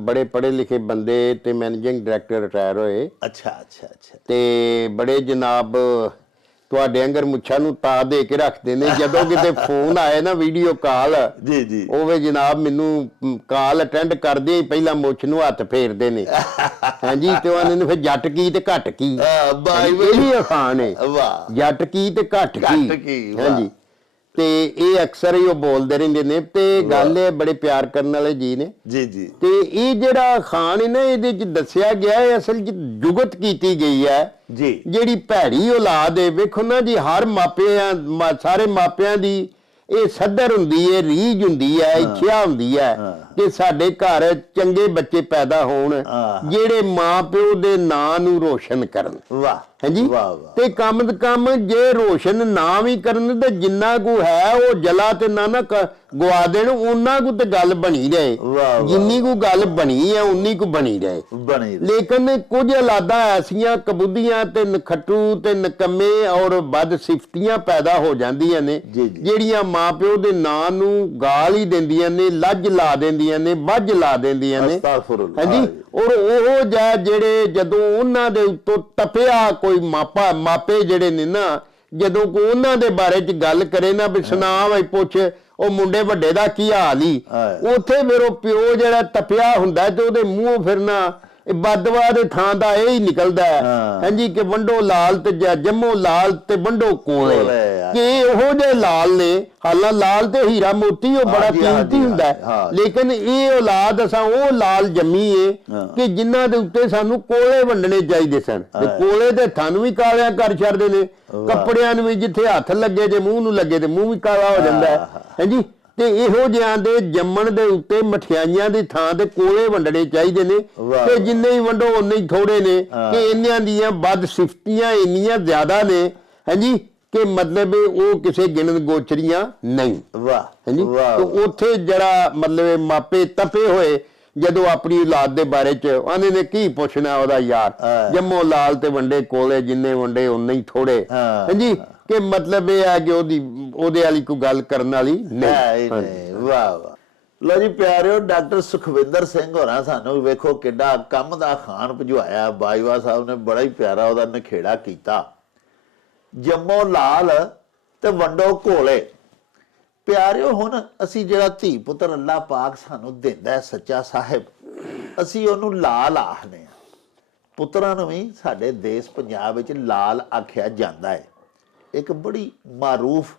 ਬੜੇ ਪੜ੍ਹੇ ਲਿਖੇ ਬੰਦੇ ਤੇ ਮੈਨੇਜਿੰਗ ਡਾਇਰੈਕਟਰ ਰਿਟਾਇਰ ਹੋਏ। ਅੱਛਾ ਅੱਛਾ ਅੱਛਾ। ਤੇ ਬੜੇ ਜਨਾਬ ਤੁਹਾਡੇ ਅੰਗਰ ਮੁੱਛਾਂ ਨੂੰ ਤਾ ਦੇ ਕੇ ਰੱਖਦੇ ਨੇ, ਜਦੋਂ ਕਿਤੇ ਫੋਨ ਆਏ ਨਾ ਵੀਡੀਓ ਕਾਲ, ਜੀ ਜੀ, ਉਹ ਵੇ ਜਨਾਬ ਮੈਨੂੰ ਕਾਲ ਅਟੈਂਡ ਕਰਦੇ ਹੀ ਪਹਿਲਾਂ ਮੁੱਛ ਨੂੰ ਹੱਥ ਫੇਰਦੇ ਨੇ। ਹਾਂਜੀ, ਤੇ ਉਹਨਾਂ ਨੇ ਫਿਰ ਜੱਟ ਕੀ ਤੇ ਘੱਟ ਕੀ, ਇਹ ਵੀ ਅਖਾਣ ਹੈ, ਵਾਹ, ਜੱਟ ਕੀ ਤੇ ਘੱਟ ਕੀ। ਹਾਂਜੀ, ਤੇ ਇਹ ਅਕਸਰ ਹੀ ਉਹ ਬੋਲਦੇ ਰਹਿੰਦੇ ਨੇ ਤੇ ਗੱਲ ਇਹ ਬੜੇ ਪਿਆਰ ਕਰਨ ਵਾਲੇ ਜੀ ਨੇ ਜੀ ਜੀ ਤੇ ਇਹ ਜਿਹੜਾ ਖਾਨ ਹੈ ਨਾ ਇਹਦੇ ਚ ਦੱਸਿਆ ਗਿਆ ਹੈ ਅਸਲ ਚ ਜੁਗਤ ਕੀਤੀ ਗਈ ਹੈ ਜੀ ਜਿਹੜੀ ਭੈੜੀ ਔਲਾਦ ਹੈ ਵੇਖੋ ਨਾ ਜੀ ਹਰ ਸਾਰੇ ਮਾਪਿਆਂ ਦੀ ਇਹ ਸੱਧਰ ਹੁੰਦੀ ਹੈ ਰੀਝ ਹੁੰਦੀ ਹੈ ਇੱਛਾ ਹੁੰਦੀ ਹੈ ਕਿ ਸਾਡੇ ਘਰ ਚੰਗੇ ਬੱਚੇ ਪੈਦਾ ਹੋਣ ਜਿਹੜੇ ਮਾਂ-ਪਿਓ ਦੇ ਨਾਂ ਨੂੰ ਰੋਸ਼ਨ ਕਰਨ ਵਾਹ ਹਾਂਜੀ ਵਾਹ ਵਾਹ ਤੇ ਕਮ ਸੇ ਕਮ ਜੇ ਰੋਸ਼ਨ ਨਾ ਵੀ ਕਰਨ ਤੇ ਜਿੰਨਾ ਕੁ ਹੈ ਉਹ ਜਲਾ ਤੇ ਨਾ ਗਵਾ ਦੇਣ ਉਹਨਾਂ ਕੁ ਤੇ ਗੱਲ ਬਣੀ ਰਹੇ ਵਾਹ ਜਿੰਨੀ ਕੁ ਗੱਲ ਬਣੀ ਹੈ ਉਨੀ ਕੁ ਬਣੀ ਰਹੇ ਬਣੀ ਲੇਕਿਨ ਕੁਝ ਔਲਾਦਾਂ ਐਸੀਆਂ ਕਬੂਦੀਆਂ ਤੇ ਨਖੱਟੂ ਤੇ ਨਕੰਮੇ ਔਰ ਬਦਸਿਫਤੀਆਂ ਪੈਦਾ ਹੋ ਜਾਂਦੀਆਂ ਨੇ ਜਿਹੜੀਆਂ ਮਾਪਿਓ ਦੇ ਨਾਂ ਨੂੰ ਗਾਲ ਹੀ ਦਿੰਦੀਆਂ ਨੇ ਲੱਜ ਲਾ ਦਿੰਦੀਆਂ ਨੇ ਬੱਜ ਲਾ ਦਿੰਦੀਆਂ ਨੇ ਹਾਂਜੀ ਔਰ ਉਹ ਜਿਹੜੇ ਜਦੋਂ ਉਹਨਾਂ ਦੇ ਉੱਤੋਂ ਟਪਿਆ ਕੋਈ ਮਾਪੇ ਜਿਹੜੇ ਨੇ ਨਾ ਜਦੋਂ ਕੋ ਉਹਨਾਂ ਦੇ ਬਾਰੇ ਚ ਗੱਲ ਕਰੇ ਨਾ ਵੀ ਸੁਣਾ ਬਈ ਪੁੱਛ ਉਹ ਮੁੰਡੇ ਵੱਡੇ ਦਾ ਕੀ ਹਾਲ ਹੀ ਉੱਥੇ ਫਿਰ ਉਹ ਪਿਓ ਜਿਹੜਾ ਟਪਿਆ ਹੁੰਦਾ ਤੇ ਉਹਦੇ ਮੂੰਹੋਂ ਫਿਰਨਾ ਬਦਵਾ ਦੇ ਥਾਂ ਦਾ ਇਹ ਹੀ ਨਿਕਲਦਾ ਹੈ ਹਾਂਜੀ ਕਿ ਵੰਡੋ ਲਾਲ ਤੇ ਜੰਮੋ ਲਾਲ ਤੇ ਵੰਡੋ ਕੋਲੇ ਕਿ ਉਹੋ ਜਿਹੇ ਲਾਲ ਨੇ ਹਾਲਾਂ ਲਾਲ ਤੇ ਹੀਰਾ ਮੋਤੀ ਉਹ ਬੜਾ ਕੀਮਤੀ ਹੁੰਦਾ ਹੈ ਲੇਕਿਨ ਇਹ ਔਲਾਦ ਅਸਾਂ ਉਹ ਲਾਲ ਜੰਮੀ ਏ ਕਿ ਜਿਨ੍ਹਾਂ ਦੇ ਉੱਤੇ ਸਾਨੂੰ ਕੋਲੇ ਵੰਡਣੇ ਚਾਹੀਦੇ ਸਨ ਤੇ ਕੋਲੇ ਤੇ ਥਣ ਵੀ ਕਾਲਿਆਂ ਕਰ ਛੱਡਦੇ ਨੇ ਕੱਪੜਿਆਂ ਨੂੰ ਵੀ ਜਿੱਥੇ ਹੱਥ ਲੱਗੇ ਜੇ ਮੂੰਹ ਨੂੰ ਲੱਗੇ ਤੇ ਮੂੰਹ ਵੀ ਕਾਲਾ ਹੋ ਜਾਂਦਾ ਹੈ ਹਾਂਜੀ ਤੇ ਇਹੋ ਜਿਹਾਂ ਦੇ ਜੰਮਣ ਦੇ ਉੱਤੇ ਮਠਿਆਈਆਂ ਦੀ ਥਾਂ ਤੇ ਕੋਲੇ ਵੰਡਣੇ ਚਾਹੀਦੇ ਨੇ ਤੇ ਜਿੰਨੇ ਹੀ ਵੰਡੋ ਉਨੇ ਹੀ ਥੋੜੇ ਨੇ ਕਿ ਇਹਨਾਂ ਦੀਆਂ ਬਦਸਿਫਤੀਆਂ ਇੰਨੀਆਂ ਜ਼ਿਆਦਾ ਨੇ ਹਾਂਜੀ ਕਿ ਮਤਲਬ ਉਹ ਕਿਸੇ ਗਿਣਨ ਗੋਚਰੀਆਂ ਨਹੀਂ ਵਾਹ ਹਾਂਜੀ ਤੇ ਉੱਥੇ ਜਿਹੜਾ ਮਤਲਬ ਮਾਪੇ ਤਪੇ ਹੋਏ ਜਦੋਂ ਆਪਣੀ ਔਲਾਦ ਦੇ ਬਾਰੇ ਚ ਉਹਨੇ ਨੇ ਕੀ ਪੁੱਛਣਾ ਉਹਦਾ ਯਾਰ ਜੰਮੋ ਲਾਲ ਤੇ ਵੰਡੇ ਕੋਲੇ ਜਿੰਨੇ ਵੰਡੇ ਉਨੇ ਹੀ ਥੋੜੇ ਹਾਂਜੀ ਕਿ ਮਤਲਬ ਇਹ ਹੈ ਕਿ ਉਹਦੇ ਵਾਲੀ ਕੋਈ ਗੱਲ ਕਰਨ ਵਾਲੀ ਨਹੀਂ ਵਾਹ ਵਾਹ ਲੋ ਜੀ ਪਿਆਰਿਓ ਡਾਕਟਰ ਸੁਖਵਿੰਦਰ ਸਿੰਘ ਹੋਰਾਂ ਸਾਨੂੰ ਵੇਖੋ ਕਿੱਡਾ ਕੰਮ ਦਾ ਖਾਨ ਭਜਵਾਇਆ ਬਾਜਵਾ ਸਾਹਿਬ ਨੇ ਬੜਾ ਹੀ ਪਿਆਰਾ ਉਹਦਾ ਨਖੇੜਾ ਕੀਤਾ ਜੰਮੋ ਲਾਲ ਤੇ ਵੰਡੋ ਕੋਲੇ ਪਿਆਰਿਓ ਹੁਣ ਅਸੀਂ ਜਿਹੜਾ ਧੀ ਪੁੱਤਰ ਅੱਲਾਹ ਪਾਕ ਸਾਨੂੰ ਦਿੰਦਾ ਹੈ ਸੱਚਾ ਸਾਹਿਬ ਅਸੀਂ ਉਹਨੂੰ ਲਾਲ ਆਖਦੇ ਆ ਪੁੱਤਰਾਂ ਨੂੰ ਵੀ ਸਾਡੇ ਦੇਸ਼ ਪੰਜਾਬ ਵਿੱਚ ਲਾਲ ਆਖਿਆ ਜਾਂਦਾ ਹੈ ਇੱਕ ਬੜੀ ਮਾਰੂਫ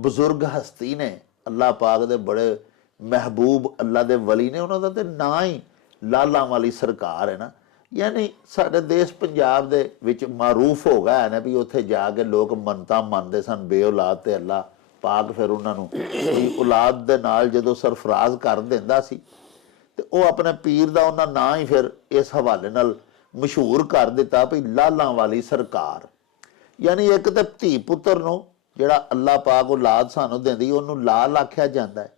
ਬਜ਼ੁਰਗ ਹਸਤੀ ਨੇ ਅੱਲਾਹ ਪਾਕ ਦੇ ਬੜੇ ਮਹਿਬੂਬ ਅੱਲਾ ਦੇ ਵਲੀ ਨੇ ਉਹਨਾਂ ਦਾ ਤੇ ਨਾਂ ਹੀ ਲਾਲਾਂ ਵਾਲੀ ਸਰਕਾਰ ਹੈ ਨਾ ਯਾਨੀ ਸਾਡੇ ਦੇਸ਼ ਪੰਜਾਬ ਦੇ ਵਿੱਚ ਮਾਰੂਫ ਹੋ ਗਿਆ ਹੈ ਨਾ ਵੀ ਉੱਥੇ ਜਾ ਕੇ ਲੋਕ ਮੰਨਤਾਂ ਮੰਨਦੇ ਸਨ ਬੇਔਲਾਦ ਤੇ ਅੱਲਾਹ ਪਾਕ ਫਿਰ ਉਹਨਾਂ ਨੂੰ ਔਲਾਦ ਦੇ ਨਾਲ ਜਦੋਂ ਸਰਫਰਾਜ਼ ਕਰ ਦਿੰਦਾ ਸੀ ਤੇ ਉਹ ਆਪਣੇ ਪੀਰ ਦਾ ਉਹਨਾਂ ਨਾਂ ਹੀ ਫਿਰ ਇਸ ਹਵਾਲੇ ਨਾਲ ਮਸ਼ਹੂਰ ਕਰ ਦਿੱਤਾ ਵੀ ਲਾਲਾਂ ਵਾਲੀ ਸਰਕਾਰ ਯਾਨੀ ਇੱਕ ਤੇ ਧੀ ਪੁੱਤਰ ਨੂੰ ਜਿਹੜਾ ਅੱਲਾਹ ਪਾਕ ਔਲਾਦ ਸਾਨੂੰ ਦਿੰਦੀ ਉਹਨੂੰ ਲਾਲ ਆਖਿਆ ਜਾਂਦਾ ਹੈ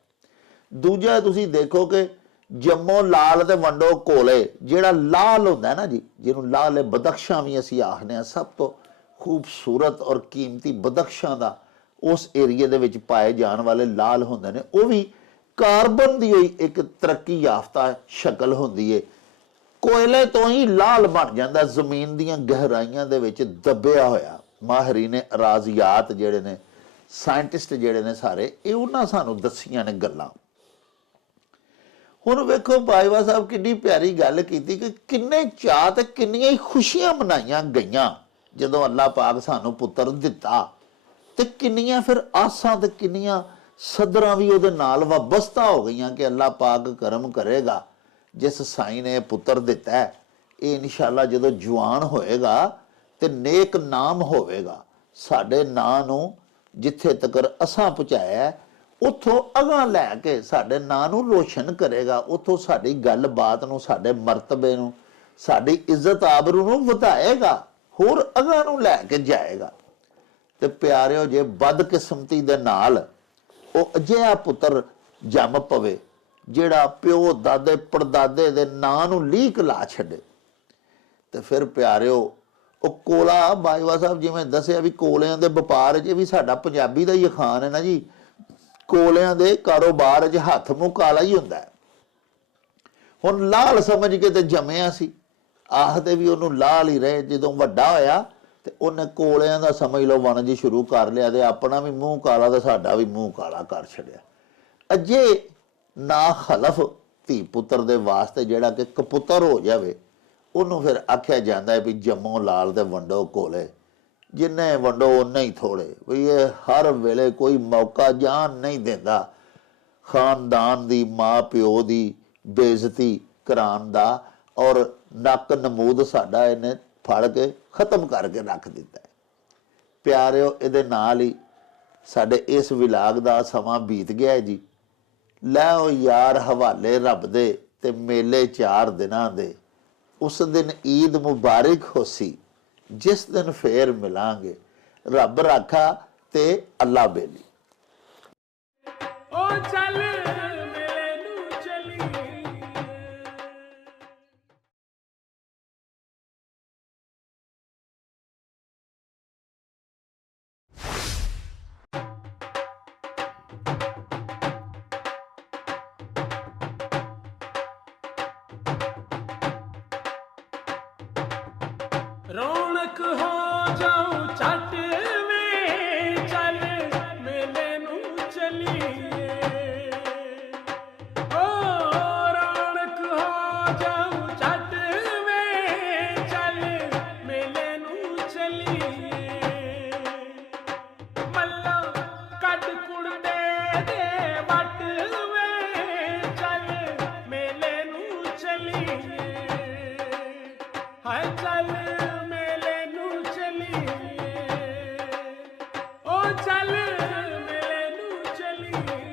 ਦੂਜਾ ਤੁਸੀਂ ਦੇਖੋ ਕਿ ਜੰਮੋ ਲਾਲ ਤੇ ਵੰਡੋ ਕੋਲੇ ਜਿਹੜਾ ਲਾਲ ਹੁੰਦਾ ਨਾ ਜੀ ਜਿਹਨੂੰ ਲਾਲ ਬਦਖਸ਼ਾਂ ਵੀ ਅਸੀਂ ਆਖਦੇ ਹਾਂ ਸਭ ਤੋਂ ਖੂਬਸੂਰਤ ਔਰ ਕੀਮਤੀ ਬਦਖਸ਼ਾਂ ਦਾ ਉਸ ਏਰੀਏ ਦੇ ਵਿੱਚ ਪਾਏ ਜਾਣ ਵਾਲੇ ਲਾਲ ਹੁੰਦੇ ਨੇ ਉਹ ਵੀ ਕਾਰਬਨ ਦੀ ਹੋਈ ਇੱਕ ਤਰੱਕੀ ਯਾਫਤਾ ਸ਼ਕਲ ਹੁੰਦੀ ਹੈ ਕੋਇਲੇ ਤੋਂ ਹੀ ਲਾਲ ਬਣ ਜਾਂਦਾ ਜ਼ਮੀਨ ਦੀਆਂ ਗਹਿਰਾਈਆਂ ਦੇ ਵਿੱਚ ਦੱਬਿਆ ਹੋਇਆ ਮਾਹਿਰੀਨ ਰਾਜ਼ੀਆਤ ਜਿਹੜੇ ਨੇ ਸਾਇੰਟਿਸਟ ਜਿਹੜੇ ਨੇ ਸਾਰੇ ਇਹ ਉਹਨਾਂ ਸਾਨੂੰ ਦੱਸੀਆਂ ਨੇ ਗੱਲਾਂ ਹੁਣ ਵੇਖੋ ਬਾਜਵਾ ਸਾਹਿਬ ਕਿੰਨੀ ਪਿਆਰੀ ਗੱਲ ਕੀਤੀ ਕਿ ਕਿੰਨੇ ਚਾਅ ਤੇ ਕਿੰਨੀਆਂ ਹੀ ਖੁਸ਼ੀਆਂ ਮਨਾਈਆਂ ਗਈਆਂ ਜਦੋਂ ਅੱਲਾਹ ਪਾਕ ਸਾਨੂੰ ਪੁੱਤਰ ਦਿੱਤਾ ਤੇ ਕਿੰਨੀਆਂ ਫਿਰ ਆਸਾਂ ਤੇ ਕਿੰਨੀਆਂ ਸਦਰਾਂ ਵੀ ਉਹਦੇ ਨਾਲ ਵਾਬਸਤਾ ਹੋ ਗਈਆਂ ਕਿ ਅੱਲਾਹ ਪਾਕ ਕਰਮ ਕਰੇਗਾ ਜਿਸ ਸਾਈਂ ਨੇ ਪੁੱਤਰ ਦਿੱਤਾ ਹੈ ਇਹ ਇਨਸ਼ਾਅੱਲਾ ਜਦੋਂ ਜਵਾਨ ਹੋਏਗਾ ਤੇ ਨੇਕ ਨਾਮ ਹੋਵੇਗਾ ਸਾਡੇ ਨਾਂ ਨੂੰ ਜਿੱਥੇ ਤੱਕ ਅਸਾਂ ਪਹੁੰਚਾਇਆ ਉੱਥੋਂ ਅਗਾਂਹ ਲੈ ਕੇ ਸਾਡੇ ਨਾਂ ਨੂੰ ਰੋਸ਼ਨ ਕਰੇਗਾ ਉੱਥੋਂ ਸਾਡੀ ਗੱਲਬਾਤ ਨੂੰ ਸਾਡੇ ਮਰਤਬੇ ਨੂੰ ਸਾਡੀ ਇੱਜ਼ਤ ਆਬਰੂ ਨੂੰ ਵਧਾਏਗਾ ਹੋਰ ਅਗਾਂਹ ਨੂੰ ਲੈ ਕੇ ਜਾਏਗਾ ਤੇ ਪਿਆਰਿਓ ਜੇ ਬਦਕਿਸਮਤੀ ਦੇ ਨਾਲ ਉਹ ਅਜਿਹਾ ਪੁੱਤਰ ਜੰਮ ਪਵੇ ਜਿਹੜਾ ਪਿਓ ਦਾਦੇ ਪੜਦਾਦੇ ਦੇ ਨਾਂ ਨੂੰ ਲੀਕ ਲਾ ਛੱਡੇ ਤੇ ਫਿਰ ਪਿਆਰਿਓ ਉਹ ਕੋਲਾ ਬਾਜਵਾ ਸਾਹਿਬ ਜਿਵੇਂ ਦੱਸਿਆ ਵੀ ਕੋਲਿਆਂ ਦੇ ਵਪਾਰ 'ਚ ਵੀ ਸਾਡਾ ਪੰਜਾਬੀ ਦਾ ਹੀ ਅਖਾਣ ਹੈ ਨਾ ਜੀ ਕੋਲਿਆਂ ਦੇ ਕਾਰੋਬਾਰ 'ਚ ਹੱਥ ਮੂੰਹ ਕਾਲਾ ਹੀ ਹੁੰਦਾ ਹੈ ਹੁਣ ਲਾਲ ਸਮਝ ਕੇ ਤੇ ਜੰਮਿਆ ਸੀ ਆਖਦੇ ਵੀ ਉਹਨੂੰ ਲਾਲ ਹੀ ਰਹੇ ਜਦੋਂ ਵੱਡਾ ਹੋਇਆ ਤੇ ਉਹਨੇ ਕੋਲਿਆਂ ਦਾ ਸਮਝ ਲਓ ਵਣਜ ਸ਼ੁਰੂ ਕਰ ਲਿਆ ਤੇ ਆਪਣਾ ਵੀ ਮੂੰਹ ਕਾਲਾ ਤੇ ਸਾਡਾ ਵੀ ਮੂੰਹ ਕਾਲਾ ਕਰ ਛੱਡਿਆ ਅਜੇ ਨਾ ਖਲਫ ਧੀ ਪੁੱਤਰ ਦੇ ਵਾਸਤੇ ਜਿਹੜਾ ਕਿ ਕਪੁੱਤਰ ਹੋ ਜਾਵੇ ਉਹਨੂੰ ਫਿਰ ਆਖਿਆ ਜਾਂਦਾ ਹੈ ਵੀ ਜੰਮੋ ਲਾਲ ਤੇ ਵੰਡੋ ਕੋਲੇ ਜਿੰਨੇ ਵੰਡੋ ਉਨੇ ਹੀ ਥੋੜੇ। ਵੀ ਇਹ ਹਰ ਵੇਲੇ ਕੋਈ ਮੌਕਾ ਜਾਨ ਨਹੀਂ ਦਿੰਦਾ ਖਾਨਦਾਨ ਦੀ, ਮਾਂ ਪਿਓ ਦੀ ਬੇਇੱਜ਼ਤੀ ਕਰਾਉਣ ਦਾ, ਔਰ ਨੱਕ ਨਮੂਦ ਸਾਡਾ ਇਹਨੇ ਫੜ ਕੇ ਖਤਮ ਕਰਕੇ ਰੱਖ ਦਿੱਤਾ ਹੈ। ਪਿਆਰਿਓ, ਇਹਦੇ ਨਾਲ ਹੀ ਸਾਡੇ ਇਸ ਵਿਲਾਗ ਦਾ ਸਮਾਂ ਬੀਤ ਗਿਆ ਹੈ ਜੀ। ਲੈ ਉਹ ਯਾਰ ਹਵਾਲੇ ਰੱਬ ਦੇ ਤੇ ਮੇਲੇ 4 ਦਿਨਾਂ ਦੇ। ਉਸ ਦਿਨ ਈਦ ਮੁਬਾਰਕ ਹੋਸੀ, ਜਿਸ ਦਿਨ ਫੇਰ ਮਿਲਾਂਗੇ। ਰੱਬ ਰਾਖਾ ਤੇ ਅੱਲਾ ਬੇਲੀ। ਉਹ ਚੱਲ ਮੇਲੇ ਨੂੰ ਚਲੀਏ। ਰੌਣਕ ਹੋ ਜਾਊ ਛੱਟ ਵੇ, ਚੱਲ ਮੇਲੇ ਨੂੰ ਚਲੀਏ। ਓ ਰੌਣਕ ਹੋ ਜਾਊ ਛੱਟ ਵੇ, ਚੱਲ ਮੇਲੇ ਨੂੰ ਚਲੀਏ। ਮੱਲਾ ਕੱਢ ਕੁੜਦੇ ਦੇ ਵੱਟ ਵੇ, ਚੱਲ ਮੇਲੇ ਨੂੰ ਚਲੀਏ। ਹਾਏ ਚੱਲ ਮੇਲੇ ਨੂੰ ਚਲੀਏ। ਓ ਚੱਲ ਮੇਲੇ ਨੂੰ ਚਲੀਏ।